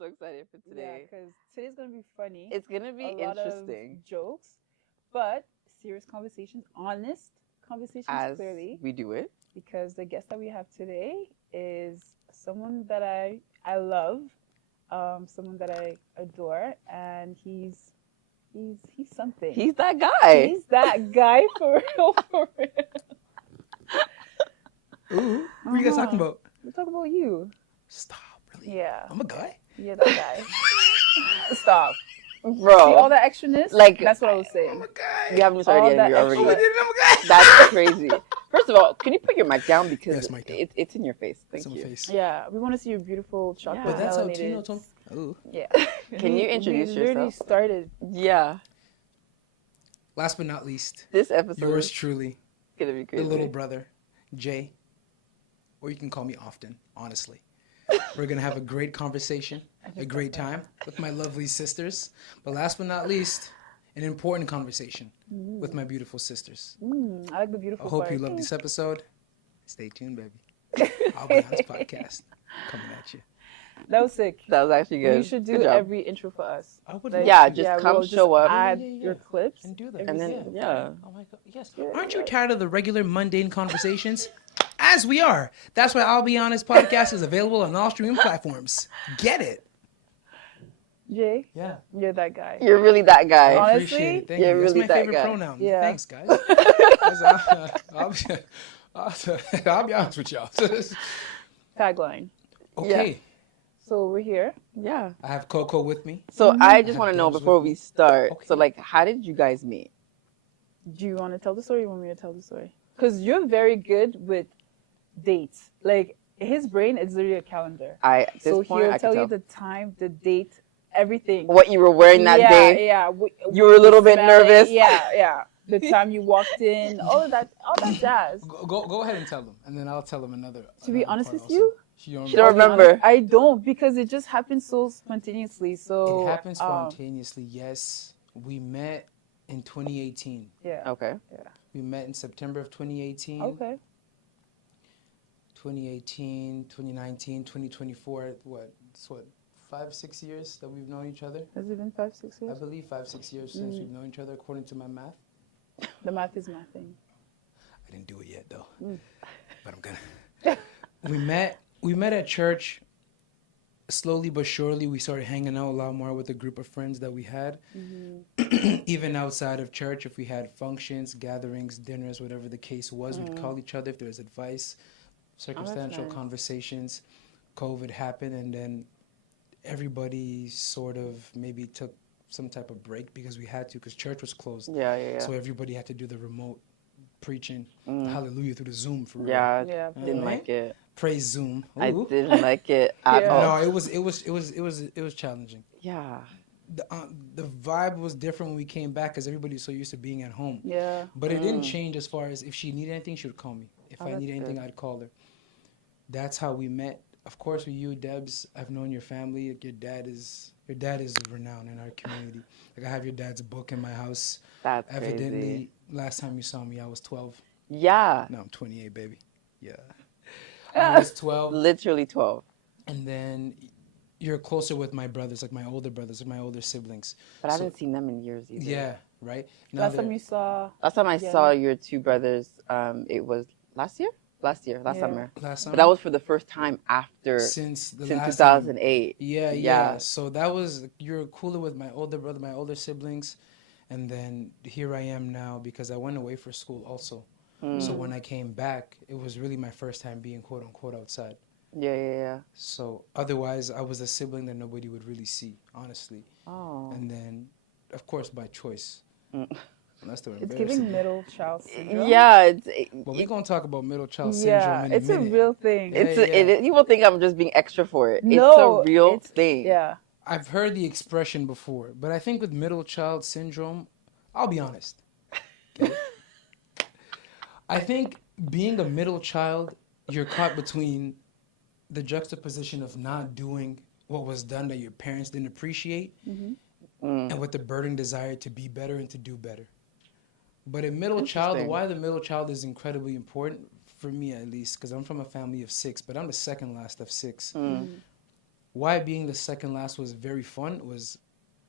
so excited for Yeah, today. because today's gonna be funny. It's gonna be A lot of interesting, jokes, but serious conversations, honest conversations, as clearly. we do it. Because the guest that we have today is someone that I love, someone that I adore, and he's something. He's that guy. He's that guy for real, for real. Ooh, what are you guys talking about? We're talking about you. Stop, really? Yeah. I'm a guy? You're that guy. Stop. Bro. See all that extraness? Like, that's what I was I'm saying. a guy. You haven't started all yet that and you're extra- Oh, already... we did it, I'm a guy. That's crazy. First of all, can you put your mic down because Yes, mic down. it's in your face. Thank It's on you. my face. Yeah, we want to see your beautiful chocolate Yeah. But that's how melanated. Tino told me. Ooh. Yeah. Can you introduce we literally yourself? started. Yeah. Last but not least, This episode yours is truly, gonna be crazy. the little brother, Jay. Or you can call me often, honestly. We're going to have a great conversation, a great time with my lovely sisters. But last but not least, an important conversation with my beautiful sisters. I like the beautiful I hope part. you love this episode. Stay tuned, baby. I'll be on this podcast coming at you. That was sick. That was actually good. You should do Good job. every intro for us. I would Like, Yeah, just come we'll show up. Add Yeah. your clips And do that. every And then, single yeah. time. Oh my God, yes. Yeah, Aren't you yeah. tired of the regular mundane conversations? As we are. That's why I'll Be Honest podcast is available on all streaming platforms. Get it. Jay, Yeah. you're that guy. You're really that guy. I Honestly, appreciate it. Thank you're you. That's really my that favorite guy. pronoun. Yeah. Thanks, guys. I'll be honest with y'all. Tagline. Okay. So we're here. Yeah. I have Coco with me. So I just have want to know Debs before with we me. start. Okay. So like, how did you guys meet? Do you want to tell the story or you want me to tell the story? Because you're very good with dates. Like, his brain is literally a calendar. At this So point, he'll I tell can you tell. the time, the date, everything. What you were wearing that yeah, day. Yeah, You were a little bit smelling, nervous. Yeah. The time you walked in, all that jazz. Go ahead and tell them, and then I'll tell them another. To be another honest part with also. you, She don't She don't remember. remember. I don't, because it just happened so spontaneously. So It happened spontaneously. Yes, we met in 2018. Yeah. Okay. We met in September of 2018. Okay. 2018, 2019, 2024. It's 5-6 years that we've known each other. Has it been 5-6 I years? believe 5-6 years since we've known each other, according to my math. The math is mathing. I didn't do it yet though, but I'm gonna. We met at church. Slowly but surely, we started hanging out a lot more with a group of friends that we had. Even outside of church, if we had functions, gatherings, dinners, whatever the case was, we'd call each other if there was advice, circumstantial nice. conversations. COVID happened, and then everybody sort of maybe took some type of break because we had to, because church was closed. Yeah. So everybody had to do the remote preaching, hallelujah, through the Zoom for real. Yeah. Yeah. Didn't like it. Praise Zoom. I Ooh. didn't like it at Yeah. all. No, it was challenging. Yeah. The vibe was different when we came back because everybody was so used to being at home. Yeah. But it didn't change as far as if she needed anything, she would call me. If I that's needed anything, good. I'd call her. That's how we met. Of course, with you, Debs, I've known your family. Like, your dad is renowned in our community. Like, I have your dad's book in my house. That's Evidently, crazy. last time you saw me, I was 12. Yeah. No, I'm 28, baby. Yeah. I was 12. Literally 12. And then you're closer with my brothers, like my older brothers, my older siblings. But I So- haven't seen them in years either. Yeah, right? Now Last they're- time you saw. Last time I Yeah. saw your two brothers, it was last year? Last Yeah. summer. last summer? But that was for the first time after since the since last time. 2008. Yeah. Yeah. So that was, you're cooler with my older brother, my older siblings. And then here I am now because I went away for school also. So when I came back, it was really my first time being quote unquote outside. Yeah. So otherwise, I was a sibling that nobody would really see, honestly. Oh. And then, of course, by choice. That's the It's embarrassing. giving middle child syndrome. Yeah, But we're going to talk about middle child syndrome Yeah, in a it's a minute. real thing. Yeah. it's you will think I'm just being extra for it. No, it's a real it's- thing. Yeah. I've heard the expression before, but I think with middle child syndrome, I'll be honest. Okay? I think being a middle child, you're caught between the juxtaposition of not doing what was done that your parents didn't appreciate and with the burning desire to be better and to do better. But a middle child, Interesting. why the middle child is incredibly important, for me at least, because I'm from a family of 6, but I'm the second last of 6. why being the second last was very fun was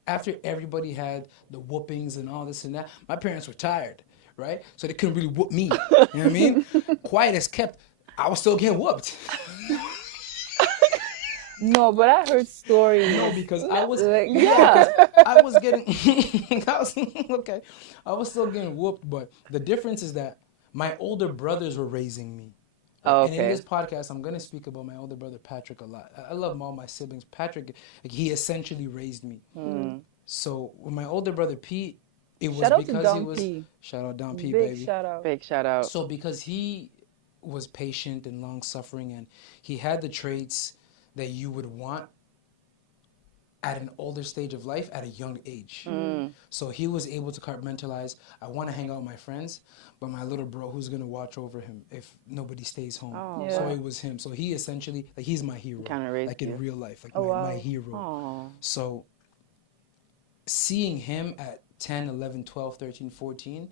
after everybody had the whoopings and all this and that, my parents were tired, right? So they couldn't really whoop me. You know what I mean? Quiet as kept, I was still getting whooped. No, but I heard stories. No, because I was Like, yeah, because I was getting I was okay. I was still getting whooped, but the difference is that my older brothers were raising me. Right? Oh, And in okay. this podcast, I'm gonna speak about my older brother Patrick a lot. I love all my siblings. Patrick, like, he essentially raised me. So with my older brother Pete, it was shout out to because he Don was P. shout out Don P, Big baby. shout out. Big shout out. So because he was patient and long suffering, and he had the traits that you would want at an older stage of life at a young age. So he was able to compartmentalize, I want to hang out with my friends, but my little bro, who's going to watch over him if nobody stays home? Oh, Yeah. So it was him. So he essentially, like, he's my hero. Kind of raised like in you. real life, like Oh, my wow. hero. Oh. So seeing him at 10, 11, 12, 13, 14,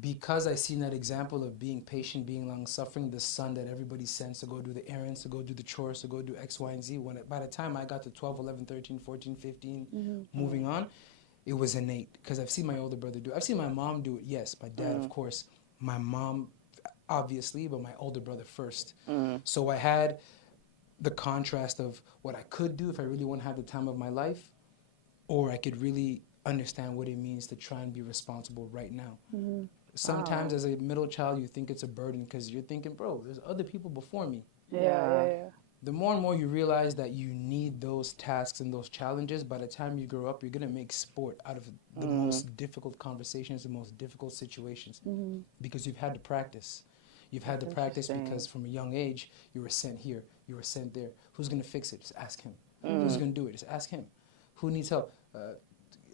because I seen that example of being patient, being long suffering, the son that everybody sends to go do the errands, to go do the chores, to go do X, Y, and Z. By the time I got to 12, 11, 13, 14, 15, moving on, it was innate. Because I've seen my older brother do it. I've seen my mom do it, yes. My dad, of course. My mom, obviously, but my older brother first. So I had the contrast of what I could do if I really want to have the time of my life, or I could really understand what it means to try and be responsible right now. Sometimes Wow. as a middle child, you think it's a burden because you're thinking, bro, there's other people before me. Yeah. The more and more you realize that you need those tasks and those challenges, by the time you grow up, you're going to make sport out of the most difficult conversations, the most difficult situations, because you've had to practice. You've had to practice Interesting. because from a young age, you were sent here, you were sent there. Who's going to fix it? Just ask him. Who's going to do it? Just ask him. Who needs help?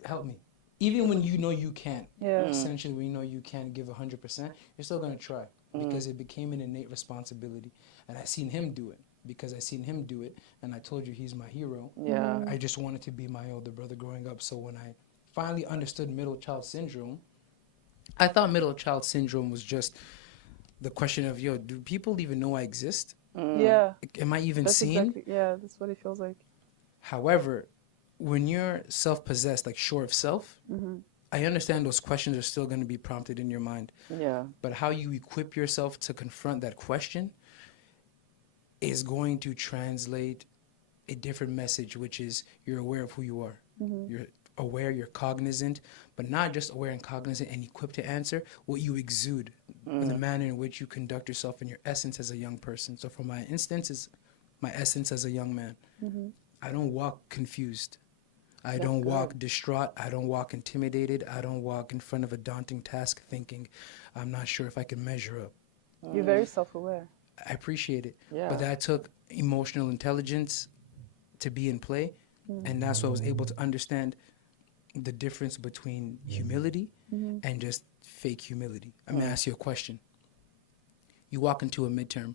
Help me. Even when you know you can't, Yeah. essentially when you know you can't give 100%, you're still going to try because it became an innate responsibility. And I seen him do it because I seen him do it, and I told you he's my hero. Yeah. I just wanted to be my older brother growing up. So when I finally understood middle child syndrome, I thought middle child syndrome was just the question of, yo, do people even know I exist? Yeah. Am I even That's seen? exactly. Yeah, that's what it feels like. However, when you're self-possessed, like sure of self, I understand those questions are still going to be prompted in your mind. Yeah. But how you equip yourself to confront that question is going to translate a different message, which is you're aware of who you are. You're aware, you're cognizant, but not just aware and cognizant and equipped to answer, what you exude in the manner in which you conduct yourself in your essence as a young person. So for my instance, is my essence as a young man. I don't walk confused. I don't walk distraught. I don't walk intimidated. I don't walk in front of a daunting task thinking, I'm not sure if I can measure up. You're very self-aware. I appreciate it. Yeah. But that took emotional intelligence to be in play. And that's why I was able to understand the difference between humility and just fake humility. I'm going to ask you a question. You walk into a midterm.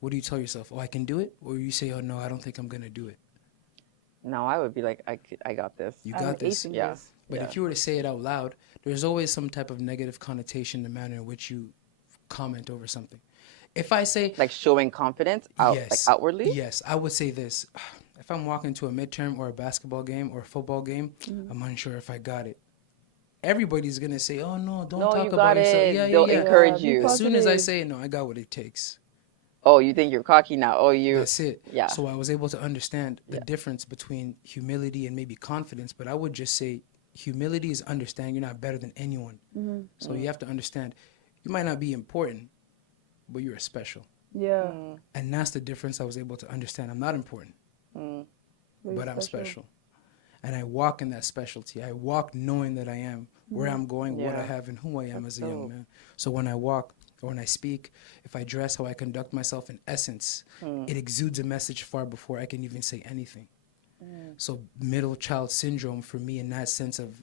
What do you tell yourself? Oh, I can do it? Or you say, oh, no, I don't think I'm going to do it. No, I would be like, I got this. You I'm got this. acing Yeah. this. But if you were to say it out loud, there's always some type of negative connotation in the manner in which you comment over something. If I say, Like showing confidence out, yes, like outwardly. yes, I would say this. If I'm walking to a midterm or a basketball game or a football game, I'm unsure if I got it. Everybody's going to say, oh, no, don't No, talk you about got yourself. it. Yeah, They'll yeah, yeah. encourage be you. As soon as I positive. say, no, I got what it takes. Oh, you think you're cocky now? Oh, you. That's it. Yeah. So I was able to understand the difference between humility and maybe confidence. But I would just say humility is understanding you're not better than anyone. So you have to understand you might not be important, but you're special. Yeah. And that's the difference I was able to understand. I'm not important, Very but I'm special. And I walk in that specialty. I walk knowing that I am, where I'm going, what I Yeah. have, and who I am That's as a young dope. man. So when I walk or when I speak, if I dress, how I conduct myself in essence, it exudes a message far before I can even say anything. So middle child syndrome for me in that sense of,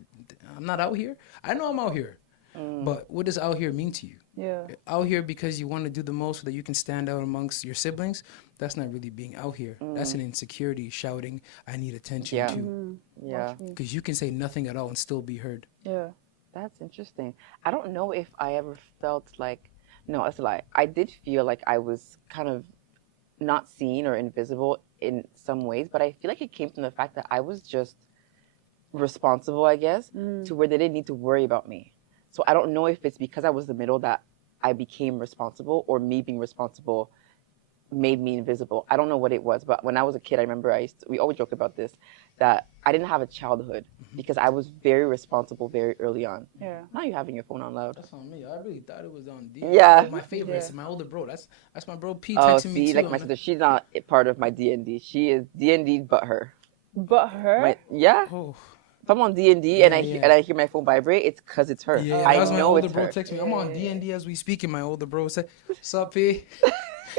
I'm not out here. I know I'm out here. But what does out here mean to you? Yeah. Out here because you want to do the most so that you can stand out amongst your siblings, that's not really being out here. That's an insecurity shouting, I need attention Yeah. to. Yeah. Watch me. Because you can say nothing at all and still be heard. Yeah. That's interesting. I don't know if I ever felt like, no, it's a lie. I did feel like I was kind of not seen or invisible in some ways, but I feel like it came from the fact that I was just responsible, I guess, to where they didn't need to worry about me. So I don't know if it's because I was the middle that I became responsible, or me being responsible made me invisible. I don't know what it was, but when I was a kid, I remember we always joke about this, that I didn't have a childhood because I was very responsible very early on. Yeah. Now you're having your phone on loud. That's on me. I really thought it was on D. Yeah. My favorite Yeah. is my older bro. That's my bro P Oh, texting me see, too. like my sister, she's not a part of my D&D. She is D&D, but her. But her? Yeah. Oh. If I'm on D&D and I hear my phone vibrate, it's because it's her. Yeah, I that was my know older it's bro her. text me. I'm on D&D as we speak, and my older bro said, "What's up, P?"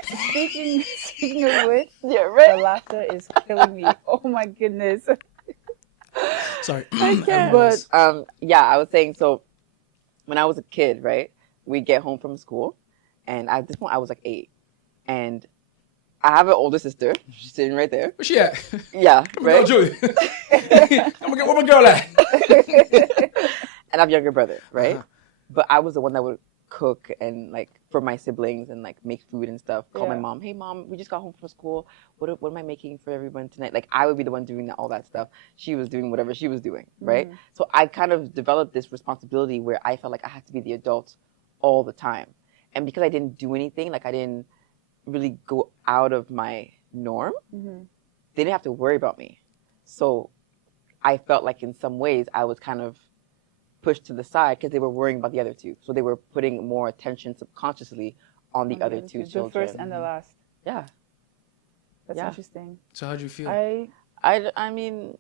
Speaking of which, Yeah, right. the laughter is killing me. Oh my goodness. Sorry. But yeah, I was saying, so when I was a kid, right, we'd get home from school, and at this point I was like 8, and I have an older sister. She's sitting right there. Where's she at? Yeah, Right? right. Julie. Where my girl at? And I have a younger brother, right? Uh-huh. But I was the one that would cook and like for my siblings and like make food and stuff. Call my Yeah. mom, hey mom, we just got home from school. What am I making for everyone tonight? Like I would be the one doing all that stuff. She was doing whatever she was doing, right? So I kind of developed this responsibility where I felt like I had to be the adult all the time. And because I didn't do anything, like I didn't really go out of my norm, they didn't have to worry about me. So I felt like in some ways I was kind of pushed to the side because they were worrying about the other two. So they were putting more attention subconsciously on the other two children. The first and the last. Yeah. That's Yeah. interesting. So how'd you feel? I mean,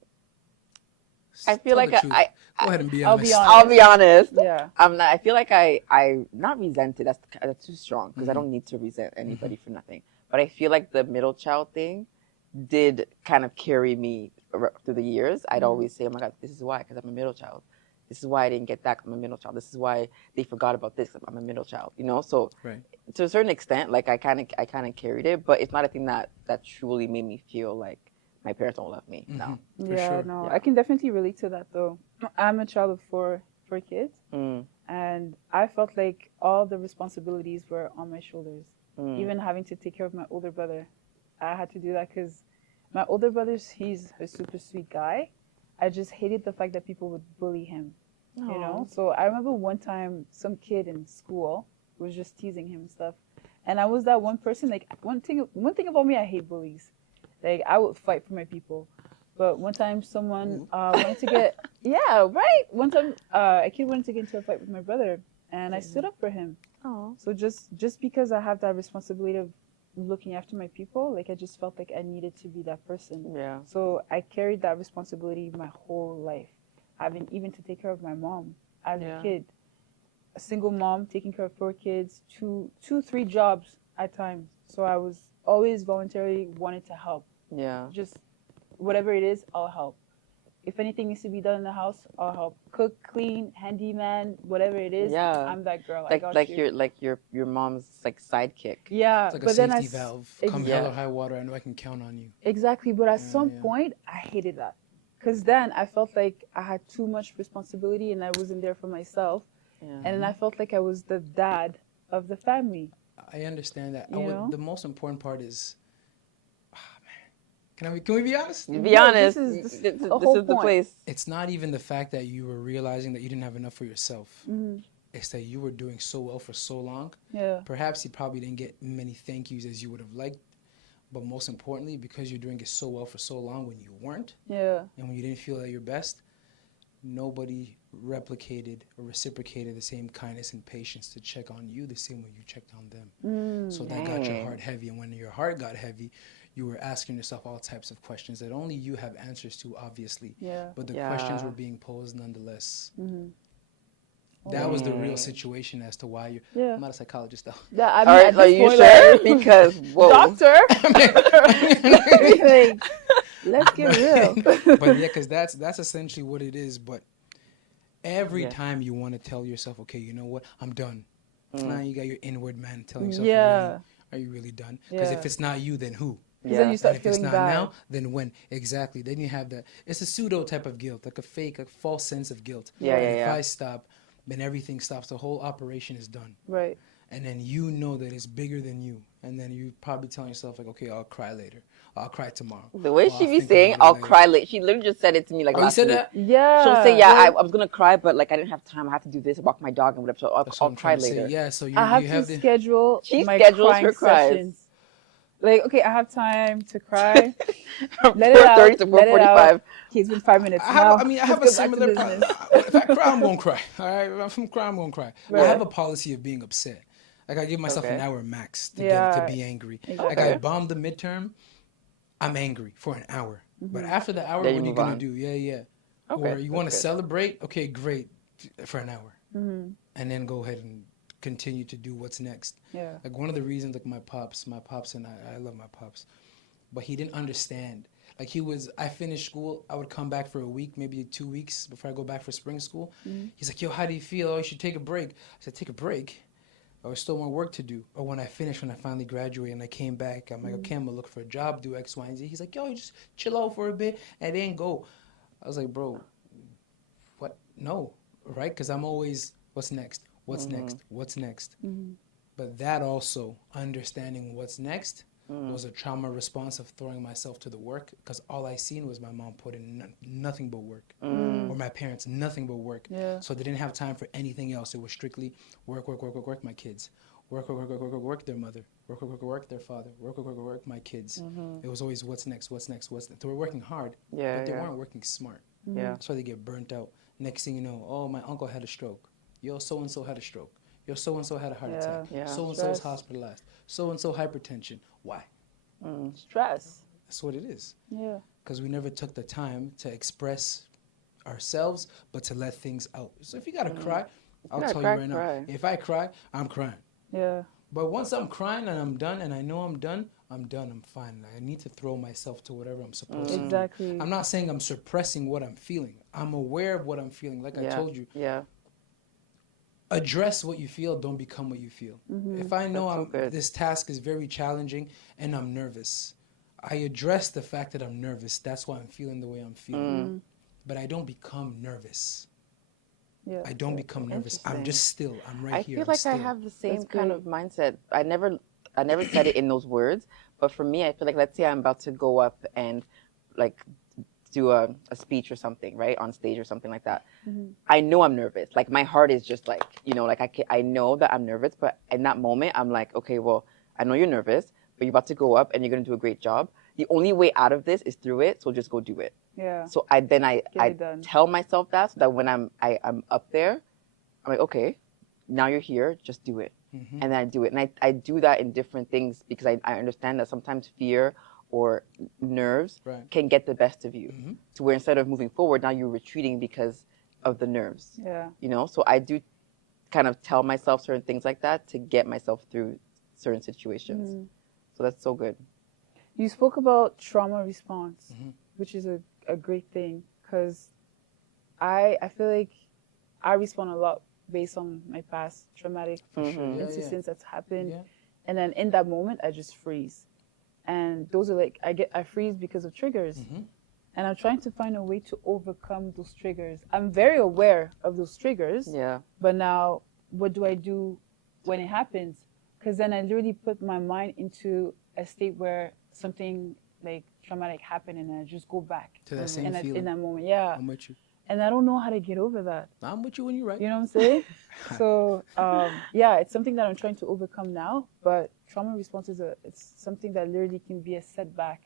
I feel Tell like the truth. I Go ahead and be I'll honest. be honest. I'll be honest. Yeah. I feel like I not resented. That's too strong because I don't need to resent anybody for nothing. But I feel like the middle child thing did kind of carry me through the years. I'd always say, "Oh my God, this is why," because I'm a middle child. This is why I didn't get that. 'Cause I'm a middle child. This is why they forgot about this. 'Cause I'm a middle child. You know, so Right. to a certain extent, like I kind of carried it, but it's not a thing that truly made me feel like my parents don't love me. No. For Yeah, sure. no. Yeah. I can definitely relate to that though. I'm a child of four kids, Mm. and I felt like all the responsibilities were on my shoulders. Mm. Even having to take care of my older brother, I had to do that because my older brother's he's a super sweet guy. I just hated the fact that people would bully him. You know, so I remember one time some kid in school was just teasing him and stuff, and I was that one person. Like one thing about me, I hate bullies. Like I would fight for my people, but one time someone wanted to get One time a kid wanted to get into a fight with my brother, and I stood up for him. Oh. So just because I have that responsibility of looking after my people, like I just felt like I needed to be that person. Yeah. So I carried that responsibility my whole life, having even to take care of my mom as a kid. A single mom taking care of 4 kids, 3 jobs at times. So I was always voluntarily wanted to help. Yeah. Just whatever it is, I'll help. If anything needs to be done in the house, I'll help. Cook, clean, handyman, whatever it is, Yeah. I'm that girl. Like I got you. your mom's like sidekick. Yeah, It's like but a then safety valve. Come hell or high water, I know I can count on you. Exactly, but at some yeah. point, I hated that. Because then I felt like I had too much responsibility and I wasn't there for myself. Yeah. And then I felt like I was the dad of the family. I understand that. You know? The most important part is, man, can we be honest? Be Yeah, honest. this is This a is whole the point. place. It's not even the fact that you were realizing that you didn't have enough for yourself. It's that you were doing so well for so long. Yeah. Perhaps you probably didn't get many thank yous as you would have liked. But most importantly, because you're doing it so well for so long when you weren't, Yeah. and when you didn't feel at your best, nobody replicated or reciprocated the same kindness and patience to check on you the same way you checked on them. So that got your heart heavy. And when your heart got heavy, you were asking yourself all types of questions that only you have answers to, obviously. Yeah. But the Yeah. questions were being posed nonetheless. That was the real situation as to why you're... Yeah. I'm not a psychologist, though. Yeah, I mean, All right, at are this you point, sure? like, Because whoa. doctor. Like, let's get real. But yeah, because that's essentially what it is. But every Yeah. time you want to tell yourself, okay, you know what, I'm done. Now you got your inward man telling yourself, Yeah. are you really done? Because Yeah. if it's not you, then who? Because then you Yeah. start And if it's feeling not bad. now, then when? Exactly. Then you have that. It's a pseudo type of guilt, like a fake, like false sense of guilt. Yeah, And yeah, if yeah. I stop, then everything stops. The whole operation is done. Right. And then you know that it's bigger than you. and then you probably telling yourself like, okay, I'll cry later. I'll cry tomorrow. The way Or she I'll be think saying, about it I'll later. cry late. She literally just said it to me like Oh, you last said week. that? Yeah. She'll say, yeah, Like, I was going to cry, but like I didn't have time. I have to do this, walk my dog and whatever. So That's what I'll I'm cry trying to say. later. Yeah, so you I have you to have the schedule She my schedules crying her cries. sessions. Like, okay, I have time to cry. From Let it 4:30 out. to Let it out. 4:45. Okay, it's been 5 minutes I now. have a Let's get back to similar business. If I cry, I'm gonna cry. All right, if I'm crying, I'm gonna cry. I Right. have a policy of being upset. Like I give myself an Okay. hour max to Yeah. be angry. Exactly. Like I Okay. bombed the midterm, I'm angry for an hour. But Mm-hmm. after the hour, Then what you are you move gonna on. do? Yeah. Okay, Or you that's want to good. celebrate? Okay, great, for an hour, Mm-hmm. and then go ahead and continue to do what's next. Yeah. Like one of the reasons, like my pops and I love my pops, but he didn't understand. Like I finished school, I would come back for a week, maybe 2 weeks before I go back for spring school. Mm-hmm. He's like, yo, how do you feel? Oh, you should take a break. I said, take a break? Or still more work to do. Or when I finally graduated and I came back, I'm like, okay, I'm gonna look for a job, do X, Y, and Z. He's like, yo, you just chill out for a bit and then go. I was like, bro, what? No, right? Because I'm always, what's next? What's next? What's next? Mm-hmm. But that also, understanding what's next, was a trauma response of throwing myself to the work, because all I seen was my mom put in nothing but work, or my parents nothing but work. Yeah. So they didn't have time for anything else. It was strictly work, my kids, work their mother, work their father, work my kids. It was always what's next. They were working hard, Yeah, but they yeah. weren't working smart. Yeah. That's why they get burnt out. Next thing you know, oh, my uncle had a stroke. Yo, so and so had a stroke. Yo, so and so had a heart attack. Yeah. So and so is Stress. hospitalized. So and so hypertension. Why? Stress. That's what it is. Yeah. Because we never took the time to express ourselves, but to let things out. So if you gotta cry, I'll gotta tell cry, you right cry. now. If I cry, I'm crying. Yeah. But once I'm crying and I'm done, and I know I'm done, I'm fine. I need to throw myself to whatever I'm supposed to do. Exactly. I'm not saying I'm suppressing what I'm feeling. I'm aware of what I'm feeling. Like I told you, Yeah. address what you feel, don't become what you feel. If I know That's so good. this task is very challenging and I'm nervous, I address the fact that I'm nervous. That's why I'm feeling the way I'm feeling. But I don't become nervous. Yeah. I don't become nervous. I'm just still. I'm right I here. feel I'm like still. I have the same That's kind great. of mindset. I never said it in those words, but for me, I feel like, let's say I'm about to go up and like do a speech or something, right, on stage or something like that. I know I'm nervous. Like my heart is just like, like I know that I'm nervous, but in that moment, I'm like, okay, well, I know you're nervous, but you're about to go up and you're gonna do a great job. The only way out of this is through it, so just go do it. Yeah. So I Get it done. tell myself that, so that when I'm up there, I'm like, okay, now you're here, just do it. And then I do it. And I do that in different things because I understand that sometimes fear or nerves can get the best of you. To where instead of moving forward, now you're retreating because of the nerves. Yeah. So I do kind of tell myself certain things like that to get myself through certain situations. So that's so good. You spoke about trauma response, which is a great thing, because I feel like I respond a lot based on my past traumatic incidents that's happened. Yeah. And then in that moment, I just freeze. And those are like, I freeze because of triggers. And I'm trying to find a way to overcome those triggers. I'm very aware of those triggers. Yeah. But now, what do I do when it happens? Because then I literally put my mind into a state where something like traumatic happened, and I just go back To that same in feeling. that moment. Yeah. I'm with you. And I don't know how to get over that. I'm with you when you're right. You know what I'm saying? So, yeah, it's something that I'm trying to overcome now. But trauma response it's something that literally can be a setback.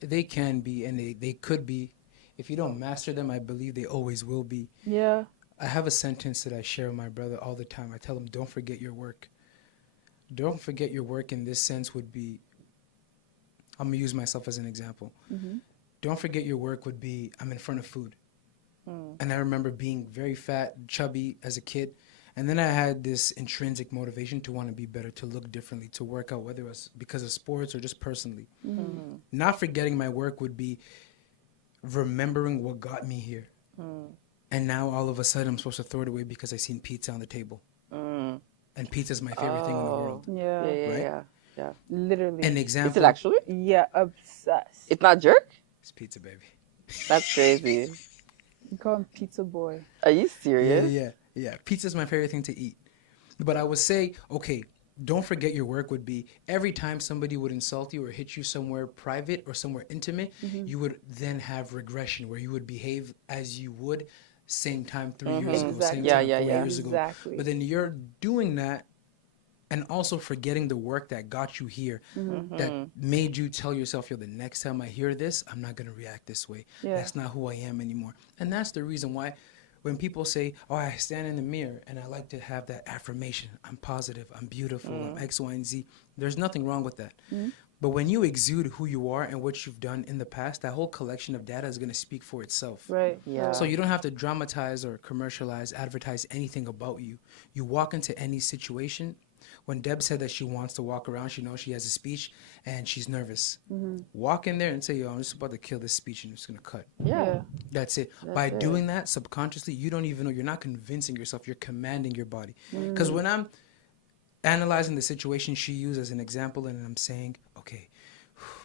They can be, and they could be. If you don't master them, I believe they always will be. Yeah. I have a sentence that I share with my brother all the time. I tell him, don't forget your work. Don't forget your work in this sense would be, I'm going to use myself as an example. Don't forget your work would be, I'm in front of food. And I remember being very fat, chubby as a kid. And then I had this intrinsic motivation to want to be better, to look differently, to work out, whether it was because of sports or just personally. Not forgetting my work would be remembering what got me here. And now all of a sudden I'm supposed to throw it away because I seen pizza on the table. And pizza's my favorite thing in the world. Yeah. Yeah. Literally. An example. Is it actually? Yeah, obsessed. It's not jerk? It's pizza, baby. That's crazy. You call him Pizza Boy. Are you serious? Yeah. Pizza's my favorite thing to eat. But I would say, okay, don't forget your work would be every time somebody would insult you or hit you somewhere private or somewhere intimate, you would then have regression where you would behave as you would same time 3 years ago, same Exactly. time Yeah, 4 years ago. Exactly. But then you're doing that and also forgetting the work that got you here, that made you tell yourself, yo, the next time I hear this, I'm not going to react this way. Yeah. That's not who I am anymore. And that's the reason why when people say, oh, I stand in the mirror and I like to have that affirmation, I'm positive, I'm beautiful, I'm X, Y, and Z, there's nothing wrong with that. But when you exude who you are and what you've done in the past, that whole collection of data is going to speak for itself. Right. Yeah. So you don't have to dramatize or commercialize, advertise anything about you. You walk into any situation. When Deb said that she wants to walk around, she knows she has a speech and she's nervous. Walk in there and say, yo, I'm just about to kill this speech and I'm just going to cut. Yeah. That's it. By doing that subconsciously, you don't even know. You're not convincing yourself. You're commanding your body. Because when I'm analyzing the situation she used as an example and I'm saying, okay,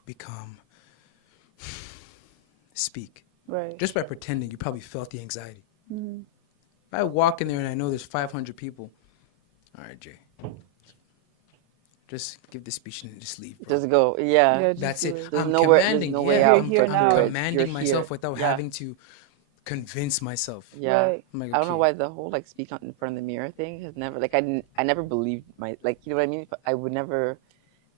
be calm, speak. Right. Just by pretending, you probably felt the anxiety. If I walk in there and I know there's 500 people, all right, Jay, just give the speech and just leave, bro. Just go. Yeah. Yeah, just That's do it. There's I'm nowhere. commanding. There's no way Yeah, out. You're here from now. it. commanding You're myself here. without Yeah. having to convince myself. Yeah. Right. I'm like, I don't know okay. why the whole like speak in front of the mirror thing has never like I never believed my like you know what I mean. But I would never.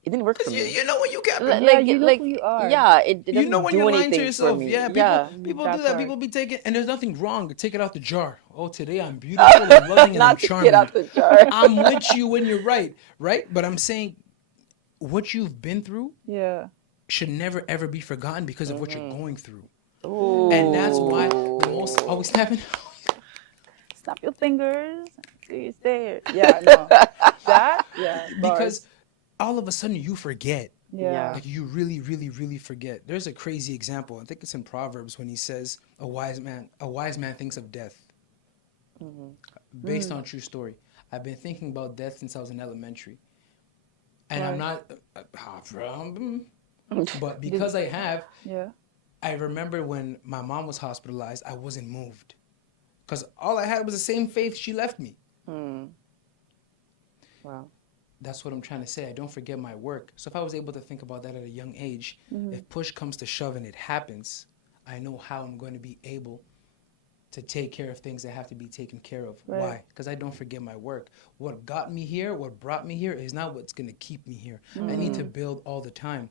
It didn't work for me. You know when you got Yeah, you know who you are. Yeah, it doesn't you know when do you're lying anything to yourself. for me. Yeah, people, yeah. people That do that. part. People be taking, and there's nothing wrong. Take it out the jar. Oh, today I'm beautiful, I'm loving, and I'm Not to charming. get out the jar. I'm with you when you're right? But I'm saying what you've been through Yeah. should never ever be forgotten because of what you're going through. Ooh. And that's why the most always snapping. Snap your fingers. Do you stare? Yeah, no. That? Yeah. Because all of a sudden you forget. Yeah. Like you really, really, really forget. There's a crazy example. I think it's in Proverbs when he says, "A wise man thinks of death." Based on true story. I've been thinking about death since I was in elementary, and I'm not, but because I have, Yeah. I remember when my mom was hospitalized, I wasn't moved, because all I had was the same faith she left me. Wow. That's what I'm trying to say. I don't forget my work. So if I was able to think about that at a young age, if push comes to shove and it happens, I know how I'm going to be able to take care of things that have to be taken care of. Right. Why? Because I don't forget my work. What got me here, what brought me here is not what's going to keep me here. I need to build all the time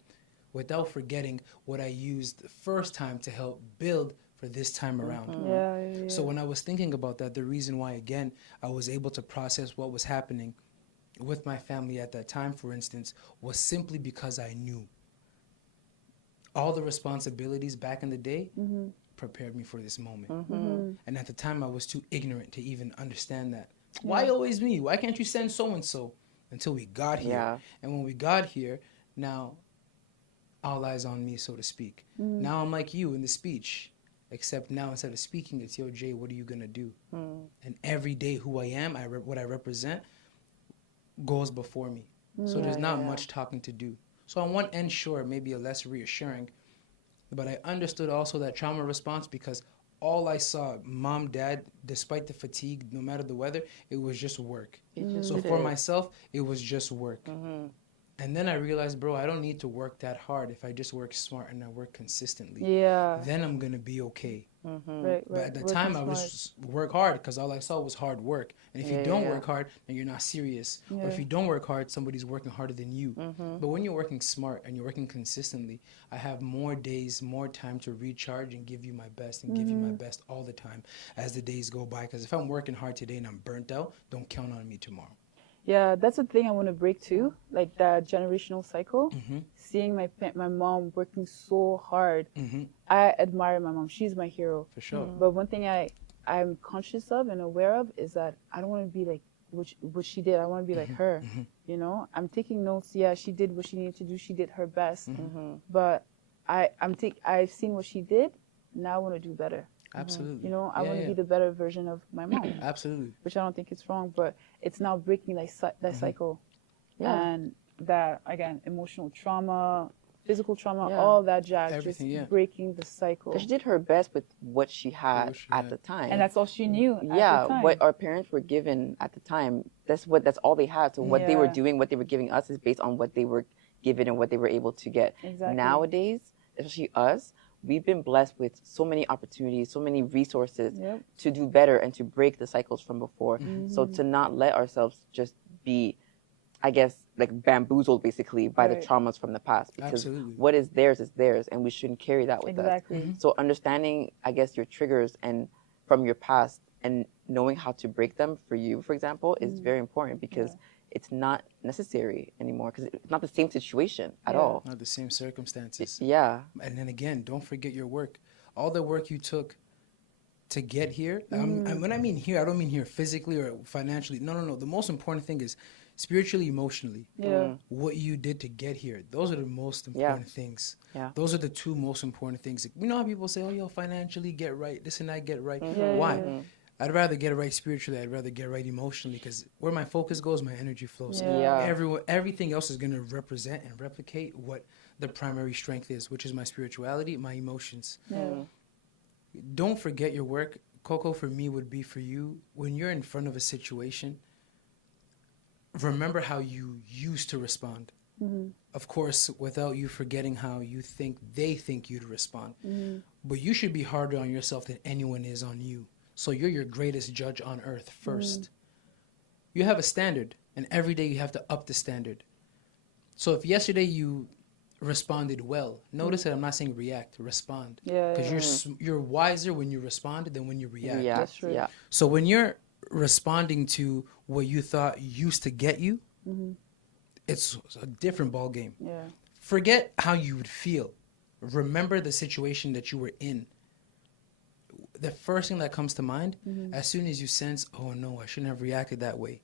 without forgetting what I used the first time to help build for this time around. Yeah. So when I was thinking about that, the reason why, again, I was able to process what was happening with my family at that time, for instance, was simply because I knew all the responsibilities back in the day prepared me for this moment. And at the time, I was too ignorant to even understand that. Why always me? Why can't you send so-and-so? Until we got here. Yeah. And when we got here, now all eyes on me, so to speak. Now I'm like you in the speech. Except now, instead of speaking, it's, yo, Jay, what are you going to do? And every day who I am, what I represent, goes before me. So there's not much talking to do. So on one end, sure, maybe a less reassuring. But I understood also that trauma response because all I saw, mom, dad, despite the fatigue, no matter the weather, it was just work. So for myself, it was just work. And then I realized, bro, I don't need to work that hard if I just work smart and I work consistently. Yeah. Then I'm going to be okay. Right. But at the time, I was just work hard because all I saw was hard work. And if you don't work hard, then you're not serious. Or if you don't work hard, somebody's working harder than you. But when you're working smart and you're working consistently, I have more days, more time to recharge and give you my best and give you my best all the time as the days go by. Because if I'm working hard today and I'm burnt out, don't count on me tomorrow. Yeah, that's the thing I want to break too, like that generational cycle. Seeing my mom working so hard. I admire my mom. She's my hero. For sure. But one thing I'm conscious of and aware of is that I don't want to be like what she did. I want to be like her. You know, I'm taking notes. Yeah, she did what she needed to do. She did her best. But I've seen what she did. Now I want to do better. Absolutely. You know, I want to be the better version of my mom. Absolutely. Which I don't think it's wrong, but it's now breaking that cycle. Yeah. And that, again, emotional trauma, physical trauma, Yeah. all that jazz, Everything, just yeah. breaking the cycle. She did her best with what she had What she at had. the time. And that's all she knew at Yeah, the time. what our parents were given at the time, that's all they had. So what they were Yeah. doing, what they were giving us is based on what they were given and what they were able to get. Exactly. Nowadays, especially us, we've been blessed with so many opportunities, so many resources Yep. to do better and to break the cycles from before. Mm-hmm. So to not let ourselves just be, I guess, like bamboozled basically by the Right. traumas from the past, because Absolutely. what is theirs, and we shouldn't carry that with us. Exactly. So understanding, I guess, your triggers and from your past and knowing how to break them for you, for example, is very important, because it's not necessary anymore, because it's not the same situation at Yeah. all. Not the same circumstances. Yeah. And then again, don't forget your work. All the work you took to get here. And when I mean here, I don't mean here physically or financially. No. The most important thing is spiritually, emotionally. Yeah. What you did to get here. Those are the most important things. Yeah. Those are the two most important things. You know how people say, oh, yo, financially get right, this and that get right. Yeah, Why? yeah, yeah. I'd rather get it right spiritually. I'd rather get it right emotionally, because where my focus goes, my energy flows. Yeah. Everything else is going to represent and replicate what the primary strength is, which is my spirituality, my emotions. Yeah. Don't forget your work. Coco, for me, would be for you, when you're in front of a situation, remember how you used to respond. Of course, without you forgetting how you think they think you'd respond. But you should be harder on yourself than anyone is on you. So you're your greatest judge on earth first. You have a standard, and every day you have to up the standard. So if yesterday you responded well, notice that I'm not saying react, respond. Yeah, Because you're wiser when you respond than when you react. Yeah. That's true. Yeah. So when you're responding to what you thought used to get you, it's a different ball game. Yeah. Forget how you would feel. Remember the situation that you were in. The first thing that comes to mind, as soon as you sense, oh no, I shouldn't have reacted that way,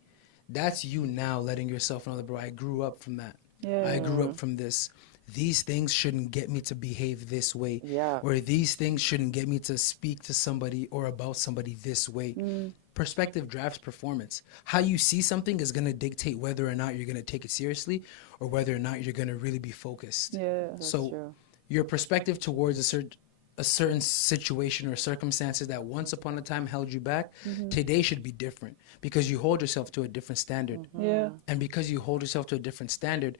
that's you now letting yourself know that, bro, I grew up from that. Yeah. I grew up from this. These things shouldn't get me to behave this way. Yeah. Or these things shouldn't get me to speak to somebody or about somebody this way. Perspective drives performance. How you see something is going to dictate whether or not you're going to take it seriously or whether or not you're going to really be focused. Yeah. So true. your perspective towards a certain situation or circumstances that once upon a time held you back, today should be different, because you hold yourself to a different standard. Yeah. And because you hold yourself to a different standard,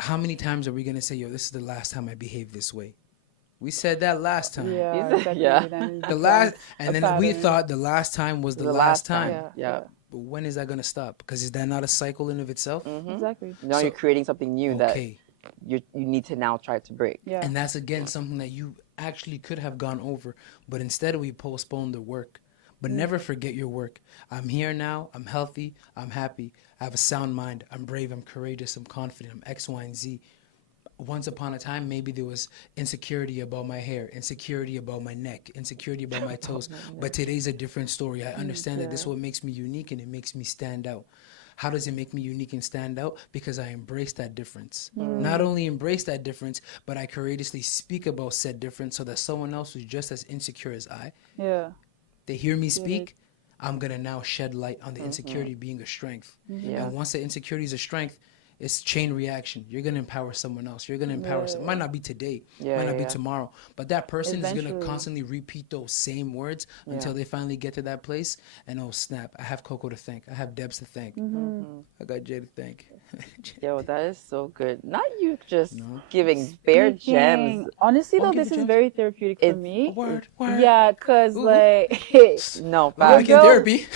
how many times are we going to say, yo, this is the last time I behaved this way? We said that last time. Yeah. Is it? Exactly. Yeah. Then The last, and a then we pattern. thought the last time was the The last last time. time. Yeah. But when is that going to stop? Because is that not a cycle in of itself? Exactly. Now So- you're creating something new that Okay. you need to now try to break. Yeah. And that's, again, something that you actually could have gone over. But instead, we postponed the work. But never forget your work. I'm here now. I'm healthy. I'm happy. I have a sound mind. I'm brave. I'm courageous. I'm confident. I'm X, Y, and Z. Once upon a time, maybe there was insecurity about my hair, insecurity about my neck, insecurity about my toes. But today's a different story. I understand that this is what makes me unique, and it makes me stand out. How does it make me unique and stand out? Because I embrace that difference. Not only embrace that difference, but I courageously speak about said difference so that someone else who's just as insecure as I, Yeah. they hear me speak, I'm going to now shed light on the insecurity being a strength. Yeah. And once the insecurity is a strength, it's chain reaction. You're going to empower someone else. You're going to empower someone. Might not be today, might not be tomorrow, but that person is going to Eventually. constantly repeat those same words until they finally get to that place. And oh snap, I have Coco to thank. I have Debs to thank. I got Jay to thank. Yo, that is so good. Not you just giving bare gems. Honestly, I'll though, give this you is gems. very therapeutic for It's- me. Word. Yeah, because, Ooh. like, No, Back facts. in therapy.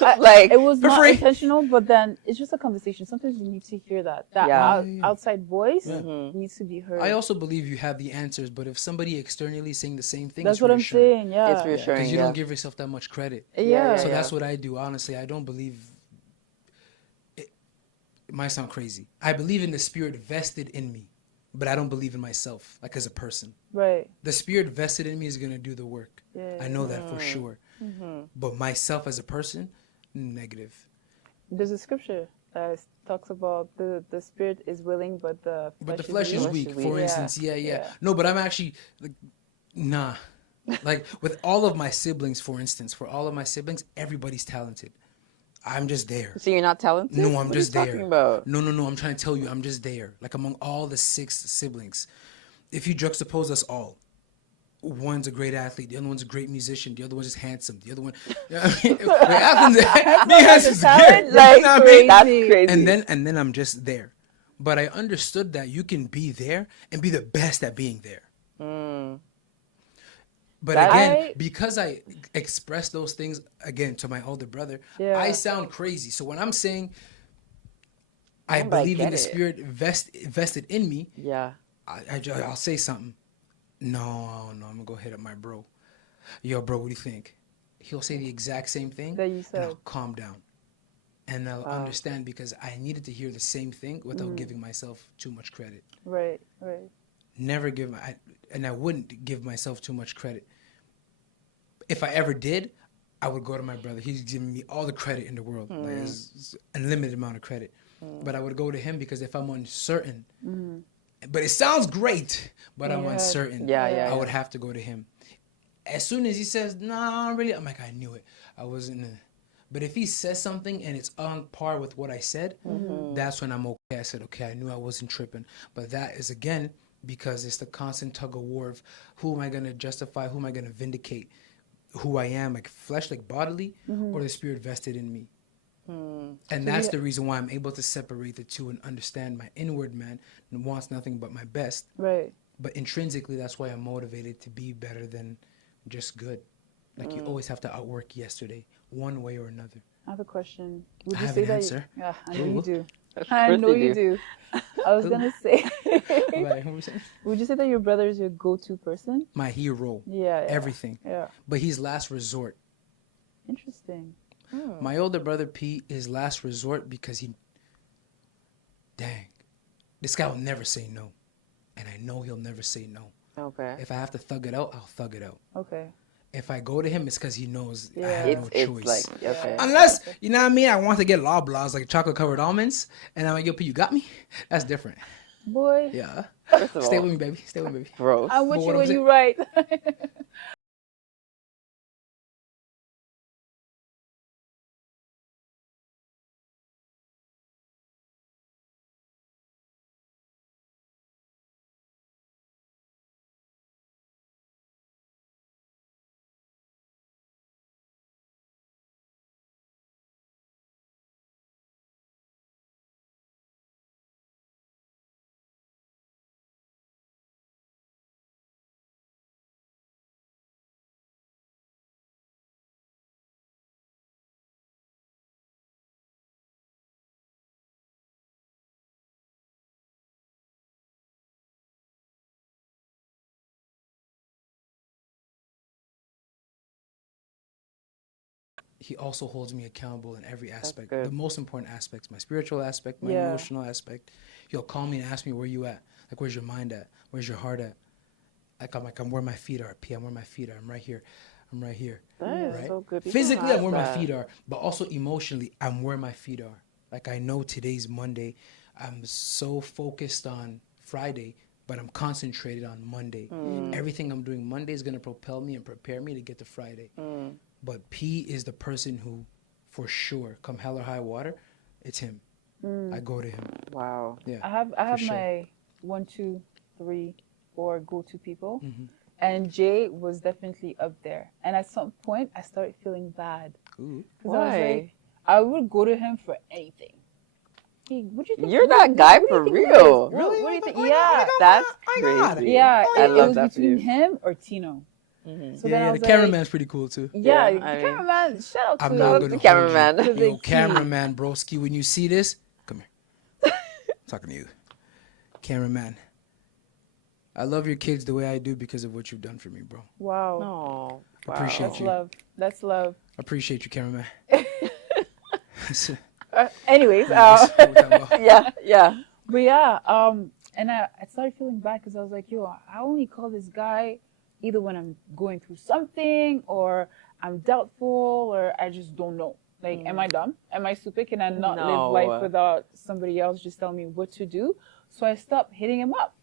Like, it was For not free. intentional, but then it's just a conversation. Sometimes you need to hear that. That Yeah. outside voice Yeah. needs to be heard. I also believe you have the answers, but if somebody externally saying the same thing, That's it's what I'm reassuring. saying. Yeah. it's reassuring. Because you yeah. don't give yourself that much credit. Yeah. So that's what I do. Honestly, I don't believe. It might sound crazy. I believe in the spirit vested in me, but I don't believe in myself, like as a person. Right. The spirit vested in me is gonna do the work. Yeah. I know that for sure. But myself as a person, negative. There's a scripture that talks about the spirit is willing, but the Flesh is weak. For instance, yeah. No, but I'm actually like, nah. Like with all of my siblings, for instance, for all of my siblings, everybody's talented. I'm just there. So you're not talented? No, I'm What just are you there. talking about? No. I'm trying to tell you, I'm just there. Like among all the 6 siblings, if you juxtapose us all, one's a great athlete, the other one's a great musician, the other one's just handsome, the other one, you know what I mean? Like, being handsome's good. Like, You know what I mean? that's crazy. And then I'm just there. But I understood that you can be there and be the best at being there. But again, because I express those things again to my older brother, I sound crazy. So when I'm saying I believe in the spirit vested in me, I'll say something. No, I'm gonna go hit up my bro. Yo, bro, what do you think? He'll say the exact same thing, that you said. and I'll calm down, and I'll understand because I needed to hear the same thing without giving myself too much credit. Right. Never give and I wouldn't give myself too much credit. If I ever did, I would go to my brother. He's giving me all the credit in the world. Like, it's an unlimited amount of credit. But I would go to him because if I'm uncertain, but it sounds great, but I'm uncertain. I would have to go to him. As soon as he says, "Nah, really," I'm like, I knew it. I wasn't. But if he says something and it's on par with what I said, that's when I'm okay. I said, okay, I knew I wasn't tripping. But that is, again, because it's the constant tug of war of who am I going to justify, who am I going to vindicate, who I am, like flesh, like bodily, or the spirit vested in me. And that's the reason why I'm able to separate the two and understand my inward man wants nothing but my best. Right. But intrinsically, that's why I'm motivated to be better than just good. Like you always have to outwork yesterday, one way or another. I have a question. Would I you have say an that? answer. Yeah, I know you do. Of I course know they you do. I was gonna say. Would you say that your brother is your go-to person? My hero. Yeah. Everything. Yeah. But he's last resort. Interesting. My older brother Pete is last resort because this guy will never say no. And I know he'll never say no. Okay. If I have to thug it out, I'll thug it out. Okay. If I go to him, it's because he knows I have no choice. Like, okay. Unless, you know what I mean, I want to get loblaws, like chocolate-covered almonds, and I'm like, yo, Pete, you got me? That's different. Boy. Yeah. First of Stay all, with me, baby. Stay with me, baby. gross. I'm with But you what when I'm you right. He also holds me accountable in every aspect. good. The most important aspects, my spiritual aspect, my Yeah. emotional aspect. He'll call me and ask me, where you at? Like, where's your mind at? Where's your heart at? I'm where my feet are. P, I'm where my feet are. I'm right here. I'm right here. That is Right? so good. People Physically, have I'm where my that. feet are. But also emotionally, I'm where my feet are. Like, I know today's Monday. I'm so focused on Friday, but I'm concentrated on Monday. Everything I'm doing Monday is going to propel me and prepare me to get to Friday. But P is the person who, for sure, come hell or high water, it's him. I go to him. Wow. Yeah. I have sure. my 1, 2, 3, 4 go-to people, Mm-hmm. and Jay was definitely up there. And at some point, I started feeling bad. Ooh. 'Cause I was Why? like, I would go to him for anything. Hey, what do you think? You're what- that guy what do you for think it real. is? What do you think? Oh my Yeah, God, That's oh my God. crazy. yeah. I It love was that for between you. him or Tino. So then I Yeah, was the like, cameraman's pretty cool too. yeah, Yeah, the I mean- cameraman. Shout out to I'm Shout not out gonna to hold cameraman. you. To Yo, the cameraman, broski, when you see this, come here. I'm talking to you. Cameraman. I love your kids the way I do because of what you've done for me, bro. Wow. No. Wow. Appreciate That's you. love. That's love. Appreciate you, cameraman. Anyways, What we talking about? Yeah. but yeah, and I started feeling bad because I was like, yo, I only call this guy either when I'm going through something or I'm doubtful or I just don't know. Like, am I dumb? Am I stupid? Can I not live No. life without somebody else just telling me what to do? So I stopped hitting him up.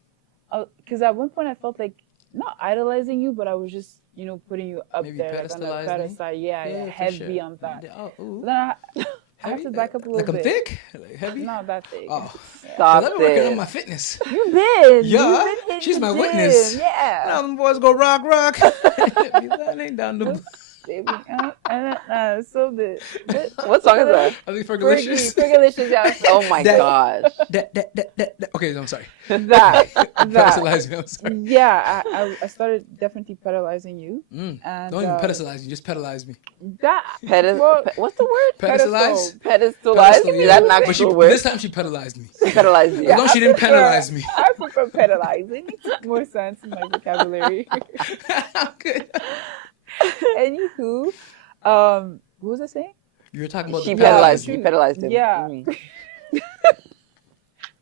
Because at one point I felt like not idolizing you, but I was just, putting you up Maybe there, like on the pedestalizing? pedestal. Yeah, Yeah, for heavy sure. on that. Oh, ooh. Then I have Heavy? to back up a little Like I'm bit. thick? Like heavy? Not that thick. Oh. Stop I've been working on it. my fitness. You've been. Yeah, You've been hitting she's the my gym. witness. Yeah. Now them boys go rock. Be running down the. Baby. So the What song is that? I think Fergalicious. Fergalicious, yeah. Oh my That- gosh. That. Okay, I'm sorry. That. Pedestalize me. I'm sorry. Yeah, I started definitely pedalizing you. And Don't even pedestalize me. Just pedalize me. that. What's the word? Pedestalize. Pedestalize? Is that an But actual word? this time she pedalized me. Pedalize you. As long as she didn't penalize me. I prefer pedalizing. It makes more sense in my vocabulary. Good. Anywho, what was I saying? You were talking about She the pedalized. pedal. You pedalized him. Yeah. Mhm.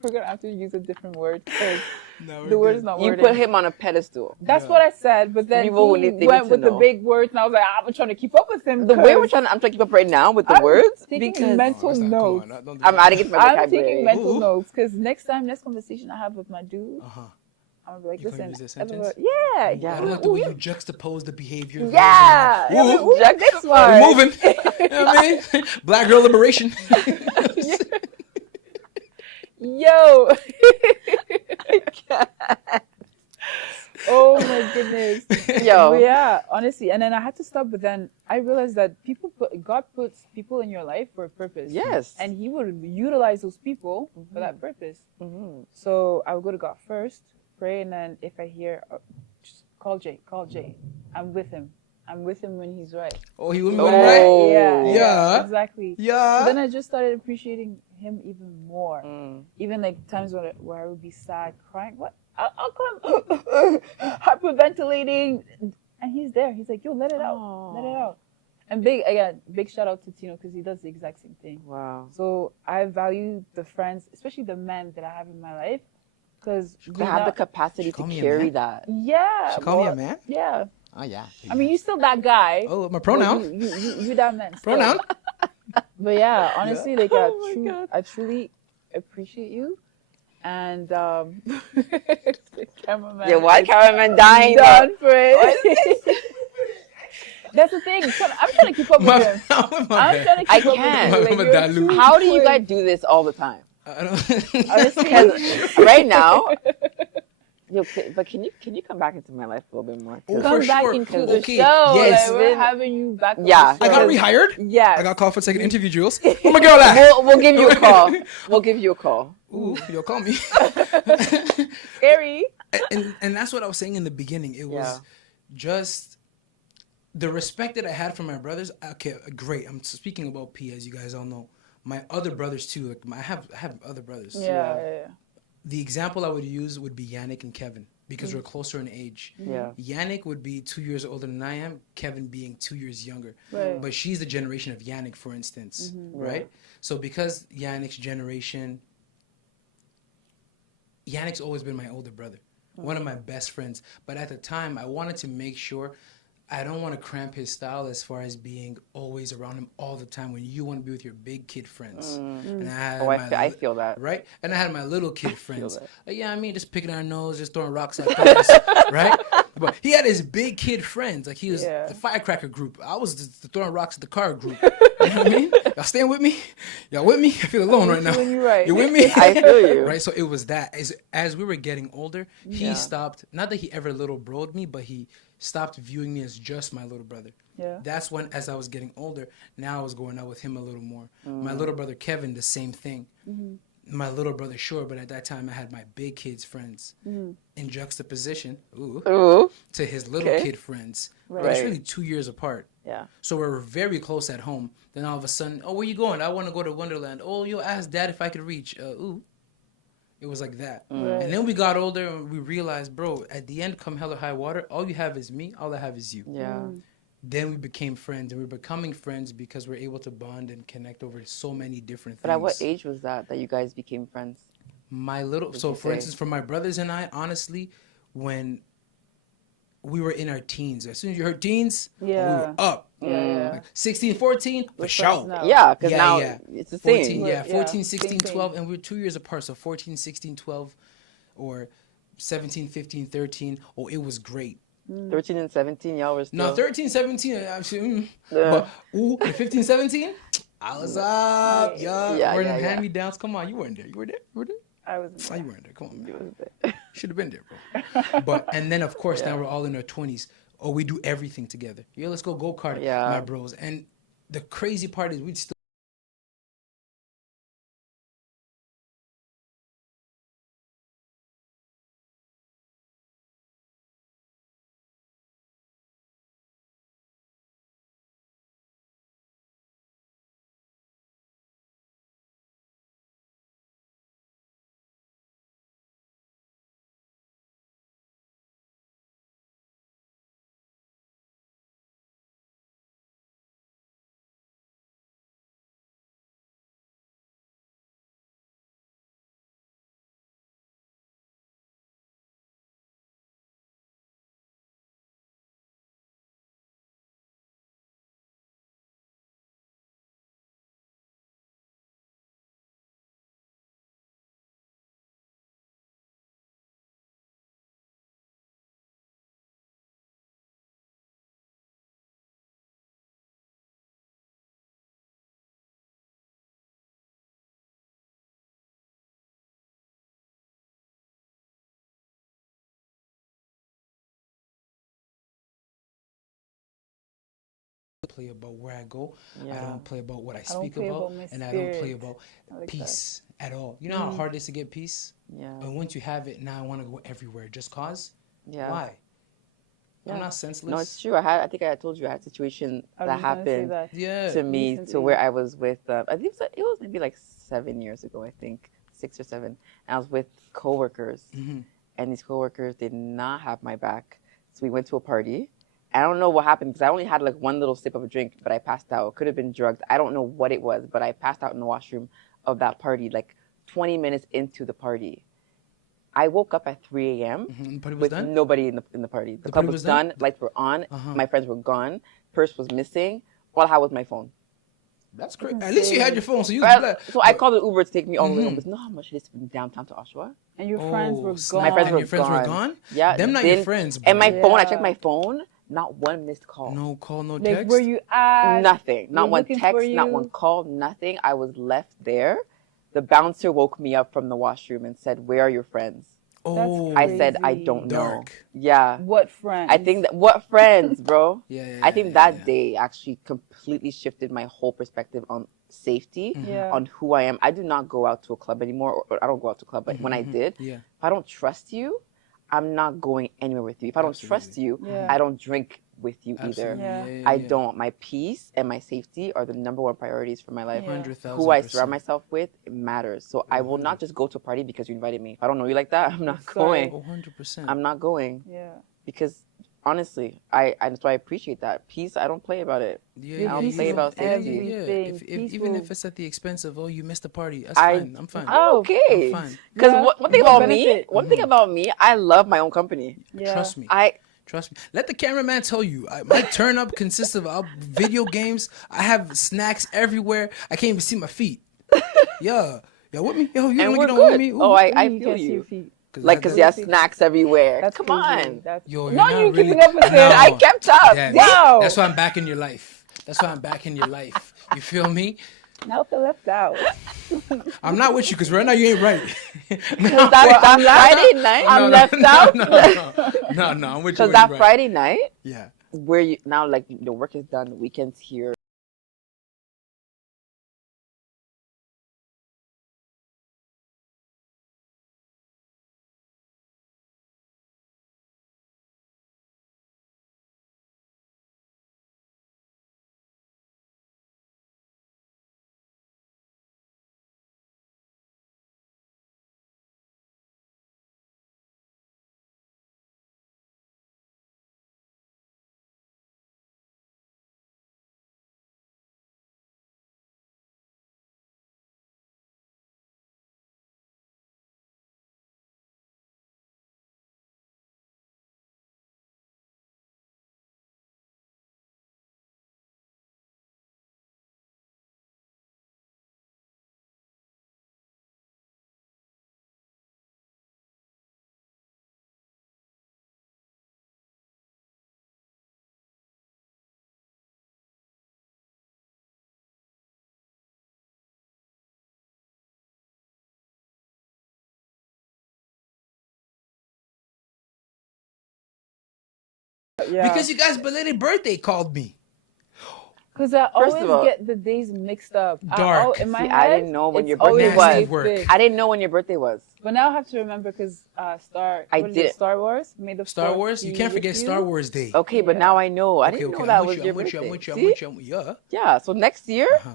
We're gonna have to use a different word because No, we're the word good. is not You worded. put him on a pedestal. That's Yeah. what I said, but then People who he need things went to with the know. big words, and I was like, I'm trying to keep up with him. The way we're 'cause trying to, I'm trying to keep up right now with the I'm words taking because mental that's not- come notes. on, don't do I'm that. adding it to my I'm vocabulary. taking mental Ooh. notes because next conversation I have with my dude, Uh-huh. I'm gonna be like, You gonna listen, use this sentence? yeah, Yeah. I don't like the way you juxtapose the behavior. of yeah, yours and mine. Ooh, yeah, this we're one. moving. You know what I mean? Black girl liberation. Yo. Oh my goodness. Yo. But yeah, honestly, and then I had to stop. But then I realized that God puts people in your life for a purpose. Yes. And He would utilize those people for that purpose. Mhm. So I would go to God first, pray, and then if I hear, just call Jay. I'm with him. I'm with him when he's right. Oh, he wouldn't Oh. right? Yeah, Yeah. exactly. Yeah. So then I just started appreciating him even more. Mm. Even like times where I would be sad, crying. What? I'll come hyperventilating, and he's there. He's like, "Yo, let it out, let it out." And big shout out to Tino because he does the exact same thing. Wow. So I value the friends, especially the men that I have in my life, because To have the capacity She to call me a carry man? that. yeah, She call me a well, man? yeah. Oh, yeah. I mean, you still that guy. Oh, my but pronoun. You that man. still. Pronoun. But yeah, honestly, like Oh my God. I truly appreciate you. And the cameraman. Yeah, why is cameraman dying? done for it. That's the thing. I'm trying to keep up with My, him. my I'm bad. trying to I keep up can't. with him. I'm a you're dilute. too How do you quick. guys do this all the time? I don't. Honestly, Because right now, but can you come back into my life a little bit more? 'Cause- Oh, come for back sure. into the Okay, show. yes. Like, we're having you back. on Yeah, the I got show. rehired. Yes. I got called for second interview, Jules. Where my girl at? We'll give you a call. We'll give you a call. Ooh, yo, call me. Scary. and that's what I was saying in the beginning. It was Yeah. just the respect that I had for my brothers. Okay, great. I'm speaking about P, as you guys all know. My other brothers too. Like I have other brothers. Yeah. The example I would use would be Yannick and Kevin because we're closer in age. Yeah. Yannick would be 2 years older than I am. Kevin being 2 years younger. Right. But she's the generation of Yannick, for instance, right? So because Yannick's generation, Yannick's always been my older brother, one of my best friends. But at the time, I wanted to make sure I don't want to cramp his style as far as being always around him all the time when you want to be with your big kid friends. And I had I feel that. right? And I had my little kid friends. that. Like, yeah, I mean, just picking our nose, just throwing rocks at us, right? But he had his big kid friends. Like, he was Yeah. the firecracker group. I was the throwing rocks at the car group. You know what I mean? Y'all staying with me? Y'all with me? I feel alone right now. feeling you right. You with me? I feel you. Right? So it was that. As we were getting older, he Yeah. stopped, not that he ever little broed me, but he stopped viewing me as just my little brother. Yeah. That's when, as I was getting older, now I was going out with him a little more. My little brother Kevin, the same thing. My little brother, sure, but at that time I had my big kids' friends in juxtaposition Ooh. to his little Okay. kid friends. Right. But it's really 2 years apart. Yeah. So we're very close at home. Then all of a sudden, oh, where you going? I want to go to Wonderland. Oh, you asked Dad if I could reach. It was like that. Right. And then we got older and we realized, bro, at the end, come hell or high water, all you have is me. All I have is you. Yeah. Then we became friends, and we're becoming friends because we're able to bond and connect over so many different things. But at what age was that you guys became friends? My little, Would so you for say? instance, for my brothers and I, honestly, when we were in our teens, as soon as you heard teens, we Yeah. were up. Yeah. Like 16, 14, for We're sure. friends now. Yeah, because Yeah, now yeah. it's the 14, same. yeah, Yeah, 14, same 16, thing. 12, and we're 2 years apart. So 14, 16, 12, or 17, 15, 13. Oh, it was great. 13 and 17, y'all were still. No, 13, 17, actually, Yeah. but 15, 17, I was up, Yeah. yeah. Wearing Yeah, them yeah. hand-me-downs. Come on, you weren't there. You were there? You were there? I wasn't Oh, there. you weren't there. Come on, You man. was there. Should have been there, bro. But, and then, of course, now Yeah. we're all in our 20s. Oh, we do everything together. Yeah, let's go go-kart, Yeah. my bros. And the crazy part is we'd still play about where I go. I Yeah. don't play about what I I don't speak play about. about my And I don't play spirit. about I like that. peace at all. You know how hard it is to get peace? Yeah. And once you have it, now I want to go everywhere. Just cause? Yeah. Why? Yeah. I'm not senseless. No, it's true. I think I told you I had a situation I was that just gonna say happened that. Yeah. to me to Recently. where I was with. I think it was maybe like 7 years ago. I think 6 or 7. And I was with coworkers, Mhm. and these coworkers did not have my back. So we went to a party. I don't know what happened because I only had like one little sip of a drink, but I passed out. It could have been drugs. I don't know what it was, but I passed out in the washroom of that party, like 20 minutes into the party. I woke up at 3 a.m. The party was with done? nobody in the party. The club party was was done? done. Lights were on. Uh-huh. My friends were gone. Purse was missing. All I had was my phone. That's great. At least you had your phone, so you was Right? glad. So I called an Uber to take me all the way home. Mhm. Because you know how much it is from downtown to Oshawa? And your friends were snap. My friends gone. were And your friends gone. were gone? Yeah. Them not your friends, bro. And my phone, I Yeah. checked my phone. Not one missed call. No call, no Like, text? where you at? Nothing. Not We're one looking text, for not you. one call, nothing. I was left there. The bouncer woke me up from the washroom and said, "Where are your friends?" Oh. I said, "I Crazy. don't know." Dark. Yeah. What friends? I think that what friends, bro? Yeah, I think that day actually completely shifted my whole perspective on safety, Yeah. on who I am. I do not go out to a club anymore, or I don't go out to a club, but when I did, Yeah. if I don't trust you, I'm not going anywhere with you. If I don't trust you, Yeah. I don't drink with you Absolutely. either. Yeah. I don't. My peace and my safety are the number one priorities for my life. Yeah. 100,000%. Who I surround myself with, it matters. So I will not just go to a party because you invited me. If I don't know you like that, I'm not Sorry. going. 100%. I'm not going Yeah. because honestly, I that's why I appreciate that peace. I don't play about it. Yeah, I don't play about safety. everything. If, Peace even will- if it's at the expense of, oh, you missed a party, that's I- fine. I'm fine. I'm okay. I'm fine. Because Yeah. one thing What about me, benefit? one thing about me, I love my own company. Yeah. Trust me. I Trust me. Let the cameraman tell you. My turn up consists of video games. I have snacks everywhere. I can't even see my feet. Yeah. Yeah, with me? Yo, you and don't we're get on with good. me? Ooh. Oh, I You feel can't see your you. feet. Like, because that- you have snacks everywhere. That's Come crazy. on. That's Yo, no, you're you not keeping really- up with No. it. I kept up. Yeah, Wow. That's why I'm back in your life. That's why I'm back in your life. You feel me? Now feel left out. I'm not with you because right now you ain't right. Because that Friday night, I'm left out. No, I'm with you. because when that you're right. Friday night, Yeah. where you now like the work is done, the weekend's here. Yeah. Because you guys' belated birthday called me. Because I First of always all- get the days mixed up. Dark. In my See, head, I didn't know when it's your birthday always Nasty May work. 5th. I didn't know when your birthday was. But now I have to remember because Star. I What is did it? it. Star Wars. May the Star 4th Wars? You be can't with forget you. Star Wars Day. Okay, but Yeah. now I know. I Okay, didn't okay, know that I'm was with your you, I'm with birthday. you, I'm with you, I'm See? with you, I'm with you. Yeah. Yeah. So next year, Uh-huh.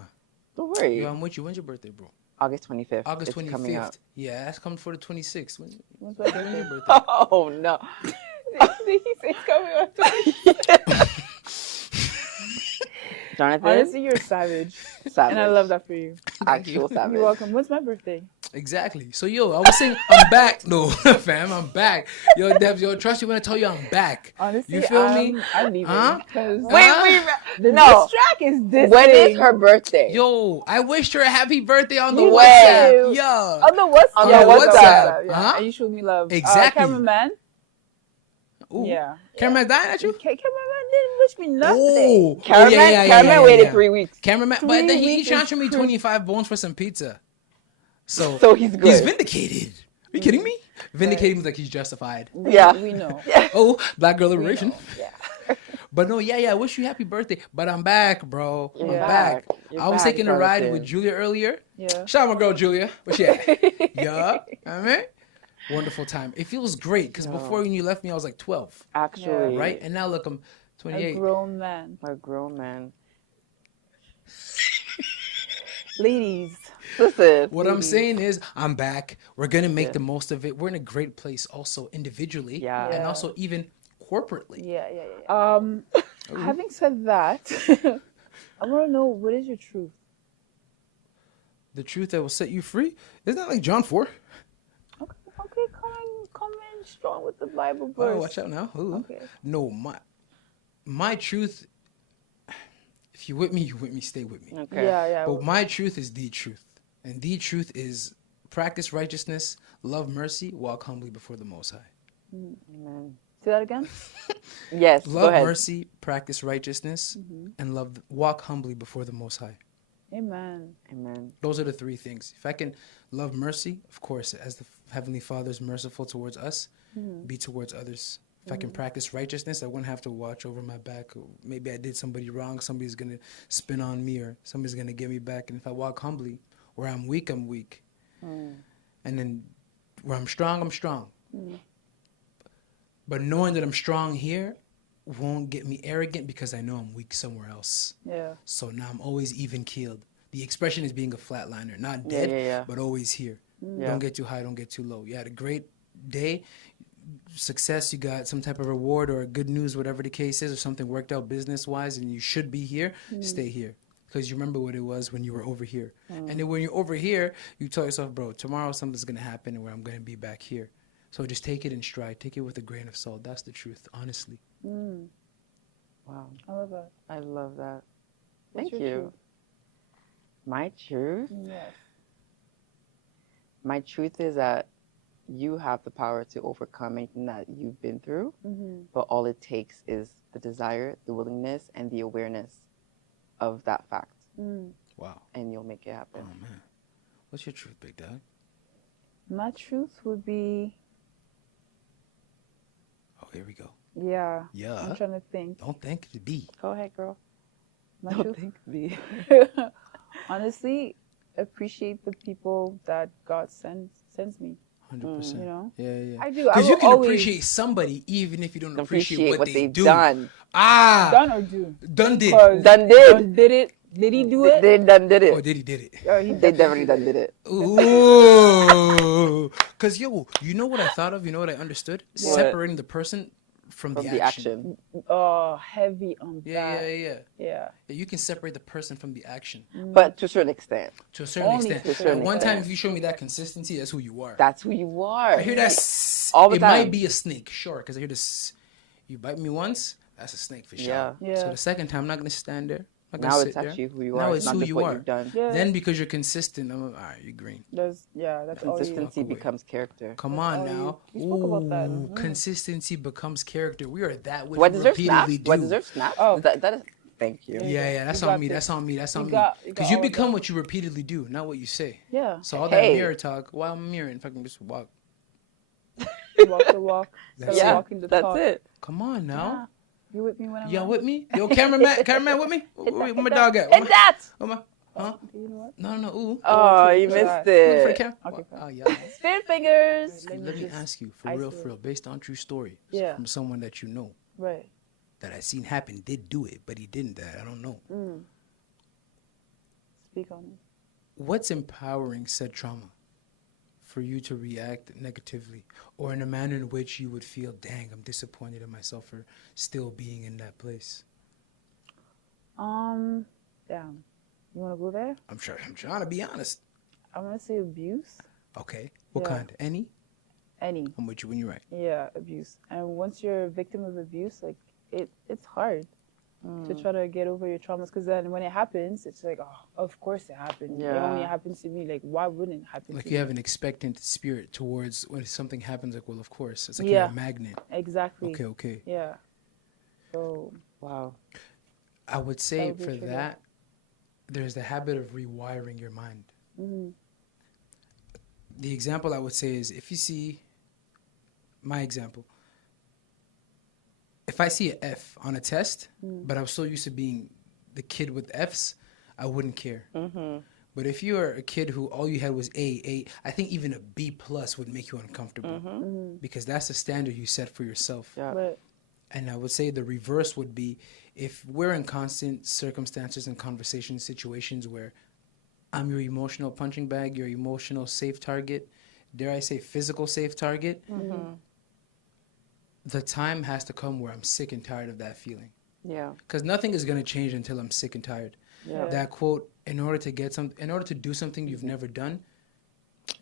don't worry. Yeah, I'm with you. When's your birthday, bro? August 25th. August It's coming up. 25th. Yeah, that's coming for the 26th. When's my When's your birthday? birthday? Oh no. He said it's coming on. Jonathan, Honestly, you're a savage, savage. and I love that for you. Actual savage. You're welcome. When's my birthday? Exactly. So, yo, I was saying I'm back. No, fam, I'm back. Yo, Debs, yo, trust you when I tell you I'm back. Honestly, You feel me? I'm leaving. Huh? Because Wait, the no. diss track is this When thing. is her birthday? Yo, I wished her a happy birthday on the You WhatsApp. did. Yeah. On the WhatsApp. On the WhatsApp. Yeah. Huh? And you showed me love. Exactly. Cameraman. Ooh. Yeah. Cameraman dying at you? Cameraman didn't wish me nothing. Oh, Cameraman waited 3 weeks. Cameraman, but 3 then he weeks charged is me crazy. 25 bones for some pizza. So He's good. he's vindicated. Are you kidding me? Vindicated means like he's justified. Yeah. We know. Oh, black girl We liberation. know. Yeah. But no, yeah, I wish you happy birthday. But I'm back, bro. I'm Yeah. back. You're I was back, taking a ride Jonathan. with Julia earlier. Yeah. Shout out my girl Julia. Where she at? Yeah. I mean, wonderful time. It feels great because before when you left me, I was like 12, Actually. right? And now look, I'm A 28. grown man. A grown man. Ladies. Listen. What I'm saying is, I'm back. We're gonna make Yeah. the most of it. We're in a great place, also individually, Yeah. and Yeah. also even corporately. Yeah. Having said that, I want to know, what is your truth? The truth that will set you free. Isn't that like John 4? Okay, come in strong with the Bible verse. Oh, watch out now. Ooh. Okay. No, my truth. If you with me, you with me. Stay with me. Okay. Yeah. But my truth is the truth, and the truth is practice righteousness, love mercy, walk humbly before the Most High. Amen. Say that again. Yes. Go Love ahead. mercy, practice righteousness, and walk humbly before the Most High. Amen. Amen. Those are the three things. If I can love mercy, of course, as the Heavenly Father is merciful towards us, be towards others. If I can practice righteousness, I wouldn't have to watch over my back. Maybe I did somebody wrong. Somebody's going to spin on me, or somebody's going to get me back. And if I walk humbly, where I'm weak, I'm weak. And then where I'm strong, I'm strong. But knowing that I'm strong here won't get me arrogant because I know I'm weak somewhere else. Yeah. So now I'm always even keeled. The expression is being a flatliner, not dead, Yeah. but always here. Yeah. Don't get too high, don't get too low. You had a great day, success, you got some type of reward or good news, whatever the case is, or something worked out business-wise, and you should be here, stay here. Because you remember what it was when you were over here. And then when you're over here, you tell yourself, bro, tomorrow something's going to happen where I'm going to be back here. So just take it in stride. Take it with a grain of salt. That's the truth, honestly. Wow. I love that. I love that. What's Thank your you. truth? My truth? Yes. My truth is that you have the power to overcome anything that you've been through, but all it takes is the desire, the willingness, and the awareness of that fact, Wow. and you'll make it happen. Oh, man. What's your truth, big dog? My truth would be, Oh, here we go. yeah. Yeah. I'm trying to think. Don't think to be. Go ahead, girl. My Don't truth. think me. Honestly, appreciate the people that God sends me. 100%. You know? Yeah. I do. I Because you will can always appreciate somebody even if you don't appreciate what they they've do. done. Ah! done or do. Done did. 'Cause Done did. done did it. Did he do it? They done did Oh, it. did it? Oh, he They definitely done did it. Ooh. Because, yo, you know what I thought of? You know what I understood? What? Separating the person from From the the action. action. Oh, heavy on Yeah. that. Yeah. You can separate the person from the action But to a certain extent, to a certain Only extent. to a certain At one extent. time, if you show me that consistency, that's who you are. that's who you are. I hear that. All the It time. might be a snake, sure, because I hear this. You bite me once, that's a snake for sure. Yeah. Yeah. So the second time, I'm not gonna stand there. I'm not gonna Now sit it's there. actually who you Now are. it's not who just you what are. you've done. Yeah. Then because you're consistent, I'm like, all right, you're green. That's all you. Consistency away. becomes character. Come That's on all now. you spoke about that. Ooh, consistency becomes character. We are that which What we deserves snaps? repeatedly do. What deserves snaps? Oh. That is. Thank you. Yeah, that's You on got me. this. That's on me. That's on You me. got Because you all of become that. what you repeatedly do, not what you say. Yeah. So all Hey. that mirror talk, while I'm mirroring, if I can just walk. You walk the walk. That's Start Yeah, walking the that's talk. it. Come on now. You with me when I'm Y'all wrong? with me? Yo, cameraman with me? Where my dog at? Hit that! Where my, huh? You know what? No, ooh. Oh, Okay, you so missed Look for the it. camera. Okay, fine. Oh, yeah. Spirit fingers. Let me just ask you, for real, isolate. based on true story, Yeah. from someone that you know, Right. that I seen happen, did do it, but he didn't that. I don't know. Speak on it. What's empowering said trauma for you to react negatively or in a manner in which you would feel, dang, I'm disappointed in myself for still being in that place? Damn. You want to go there? I'm trying to be honest. I want to say abuse. Okay. What Yeah. kind? Any? Any. I'm with you when you're right. Yeah, abuse. And once you're a victim of abuse, like it's hard to try to get over your traumas, because then when it happens, it's like, oh, of course it happened. It only Yeah. happens to me. Like, why wouldn't it happen Like to you me? have an expectant spirit towards when something happens, like, well, of course. It's like Yeah. you're a magnet. Exactly. Okay. Yeah. So Wow. I would That say would be for true. that, there's the habit of rewiring your mind. The example I would say is, if you see my example, if I see an F on a test, but I'm so used to being the kid with Fs, I wouldn't care. But if you are a kid who all you had was A, I think even a B plus would make you uncomfortable, because that's the standard you set for yourself. Yeah. but And I would say the reverse would be, if we're in constant circumstances and conversation situations where I'm your emotional punching bag, your emotional safe target, dare I say physical safe target, the time has to come where I'm sick and tired of that feeling. Yeah. Because nothing is going to change until I'm sick and tired. Yeah. That quote, in order to do something you've never done,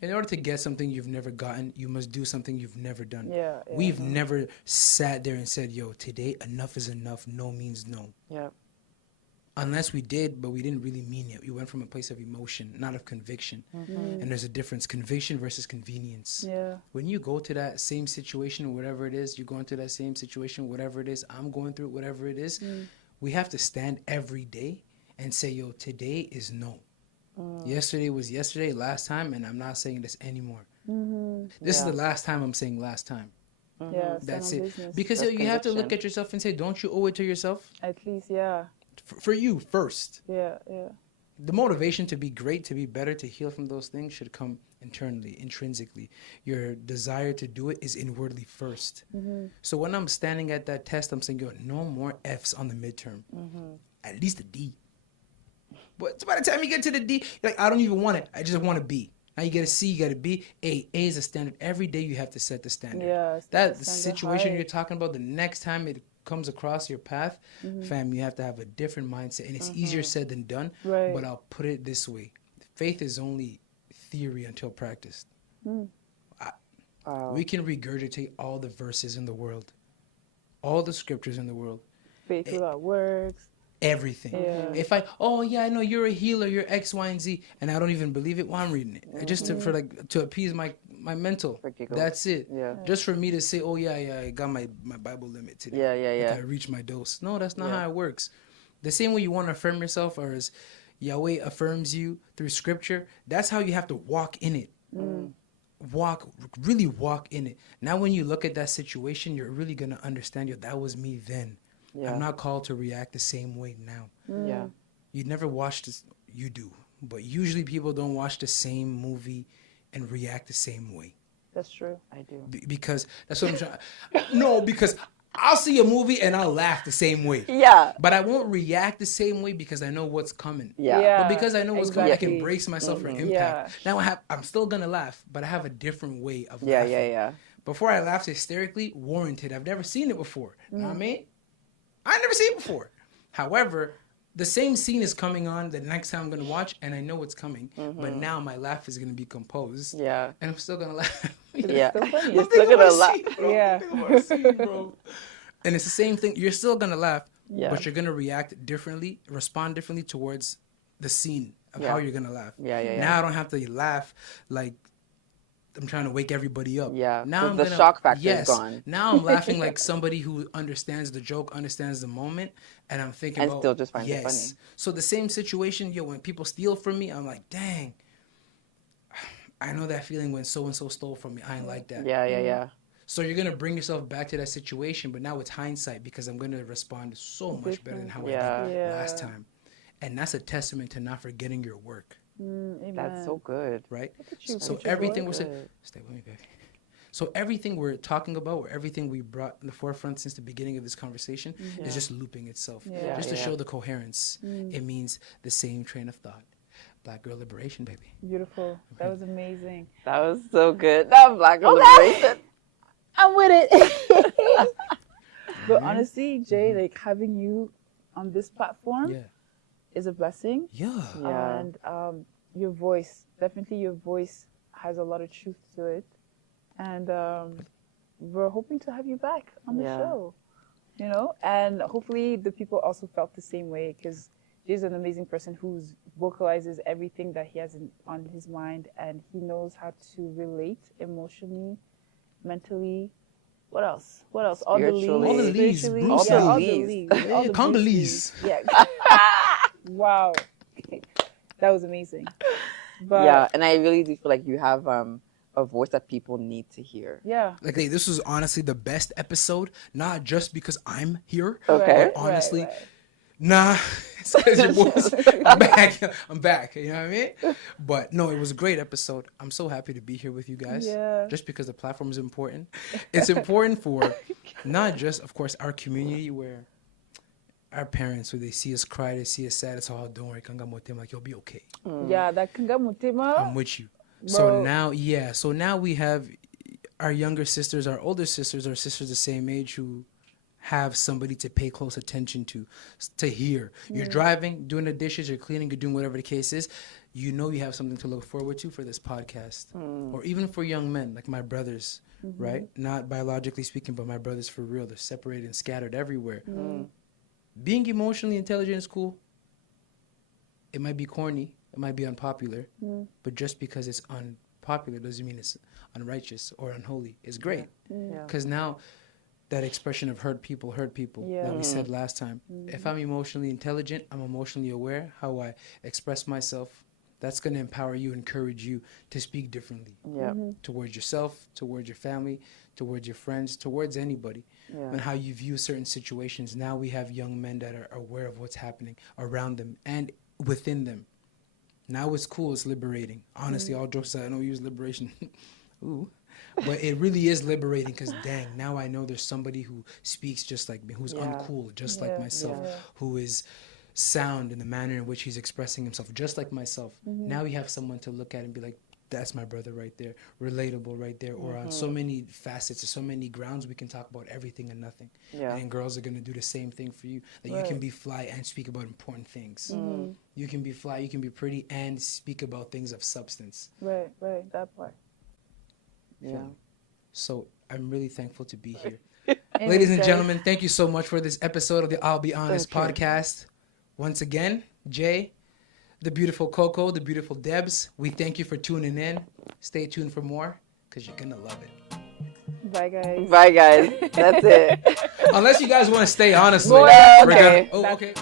in order to get something you've never gotten, you must do something you've never done. yeah. We've never sat there and said, yo, today enough is enough, no means no. Yeah. Unless we did, but we didn't really mean it. We went from a place of emotion, not of conviction. And there's a difference, conviction versus convenience. Yeah. When you go to that same situation, whatever it is, you're going through that same situation, whatever it is, I'm going through it, whatever it is, we have to stand every day and say, yo, today is no. Yesterday was yesterday, last time, and I'm not saying this anymore. This is the last time I'm saying last time. Yeah. That's stand on it. business. Because That's you have to look conviction. at yourself and say, don't you owe it to yourself? At least, yeah. For you first. Yeah. The motivation to be great, to be better, to heal from those things should come internally, intrinsically. Your desire to do it is inwardly first. So when I'm standing at that test, I'm saying, yo, no more Fs on the midterm. At least a D. But by the time you get to the D, you're like, I don't even want it. I just want a B. Now you get a C, you get a B. A is a standard. Every day you have to set the standard. Yeah. That standard situation high. you're talking about, the next time it comes across your path, fam, you have to have a different mindset. And it's easier said than done. Right. But I'll put it this way. Faith is only theory until practiced. Wow. We can regurgitate all the verses in the world, all the scriptures in the world, Faith without works. everything. Yeah. If I know you're a healer, you're X, Y, and Z, and I don't even believe it, well, I'm reading it. Just to appease my mental. For giggles. That's it. Yeah. Just for me to say, oh yeah, I got my Bible limit today. Yeah. Like I reached my dose. No, that's not Yeah. how it works. The same way you want to affirm yourself, or as Yahweh affirms you through scripture, that's how you have to walk in it. Really walk in it. Now when you look at that situation, you're really going to understand, yo, that was me then. Yeah. I'm not called to react the same way now. Yeah. You never watch this. You do. But usually people don't watch the same movie and react the same way. That's true. I do. Because that's what I'm trying. No, because I'll see a movie and I'll laugh the same way. Yeah. But I won't react the same way because I know what's coming. Yeah. But because I know what's coming, I can exactly. brace myself for impact. Yeah. Now I'm still gonna laugh, but I have a different way of Yeah. laughing. Yeah. Before I laughed hysterically, warranted. I've never seen it before. Know what I mean? I never seen it before. However, the same scene is coming on the next time I'm gonna watch, and I know it's coming. But now my laugh is gonna be composed. Yeah. And I'm still gonna laugh. Yeah. still funny. You're still gonna laugh. Yeah. And it's the same thing. You're still gonna laugh, Yeah. but you're gonna react differently, respond differently towards the scene of Yeah. how you're gonna laugh. Yeah. Now I don't have to laugh like I'm trying to wake everybody up. Yeah. Now The shock factor is gone. Now I'm laughing like somebody who understands the joke, understands the moment, and I'm thinking And about still just finds it funny. So the same situation, when people steal from me, I'm like, dang. I know that feeling when so and so stole from me. I ain't like that. Yeah. So you're going to bring yourself back to that situation, but now it's hindsight because I'm going to respond so much better than how I did last time. And that's a testament to not forgetting your work. That's so good. Right? So everything we're saying, stay with me, baby. So everything we're talking about, or everything we brought in the forefront since the beginning of this conversation is just looping itself. Just to show the coherence. It means the same train of thought. Black girl liberation, baby. Beautiful. That was amazing. That was so good. That Black girl liberation. I'm with it. But honestly, Jay, like having you on this platform is a blessing. And your voice, definitely your voice has a lot of truth to it. And we're hoping to have you back on the show, you know, and hopefully the people also felt the same way, because Jay's an amazing person who vocalizes everything that he has on his mind, and he knows how to relate emotionally, mentally. What else? All the leads. All the leads. All the leads. All the Congolese. Yeah. Wow. That was amazing. But yeah, and I really do feel like you have a voice that people need to hear. Yeah. Like, hey, this was honestly the best episode, not just because I'm here. Okay. But honestly, nah, it's because your boys. I'm back. You know what I mean? But no, it was a great episode. I'm so happy to be here with you guys. Yeah. Just because the platform is important. It's important for not just, of course, our community where our parents, when they see us cry, they see us sad, it's all, don't worry, Kangamotema, like, you'll be okay. Yeah, that Kangamotema. I'm with you. Bro. So now we have our younger sisters, our older sisters, our sisters the same age who have somebody to pay close attention to hear. You're driving, doing the dishes, you're cleaning, you're doing whatever the case is. You know you have something to look forward to for this podcast. Or even for young men, like my brothers, right? Not biologically speaking, but my brothers for real. They're separated and scattered everywhere. Being emotionally intelligent is cool. It might be corny. It might be unpopular. But just because it's unpopular doesn't mean it's unrighteous or unholy. It's great. Because now that expression of hurt people that we said last time. If I'm emotionally intelligent, I'm emotionally aware how I express myself. That's going to empower you, encourage you to speak differently towards yourself, towards your family, towards your friends, towards anybody, and how you view certain situations. Now we have young men that are aware of what's happening around them and within them. Now it's cool, it's liberating. Honestly, all jokes aside, I don't use liberation. Ooh. But it really is liberating because, dang, now I know there's somebody who speaks just like me, who's uncool, just like myself, who is sound in the manner in which he's expressing himself, just like myself. Now you have someone to look at and be like, that's my brother right there, relatable right there, or on so many facets or so many grounds we can talk about everything and nothing. And girls are going to do the same thing for you. That you can be fly and speak about important things. You can be fly, you can be pretty and speak about things of substance. Right, that part. So I'm really thankful to be here. Ladies and gentlemen, thank you so much for this episode of the I'll Be Honest podcast. Once again, Jay, the beautiful Coco, the beautiful Debs, we thank you for tuning in. Stay tuned for more because you're going to love it. Bye, guys. Bye, guys. That's it. Unless you guys want to stay, honestly. Well, okay. Okay.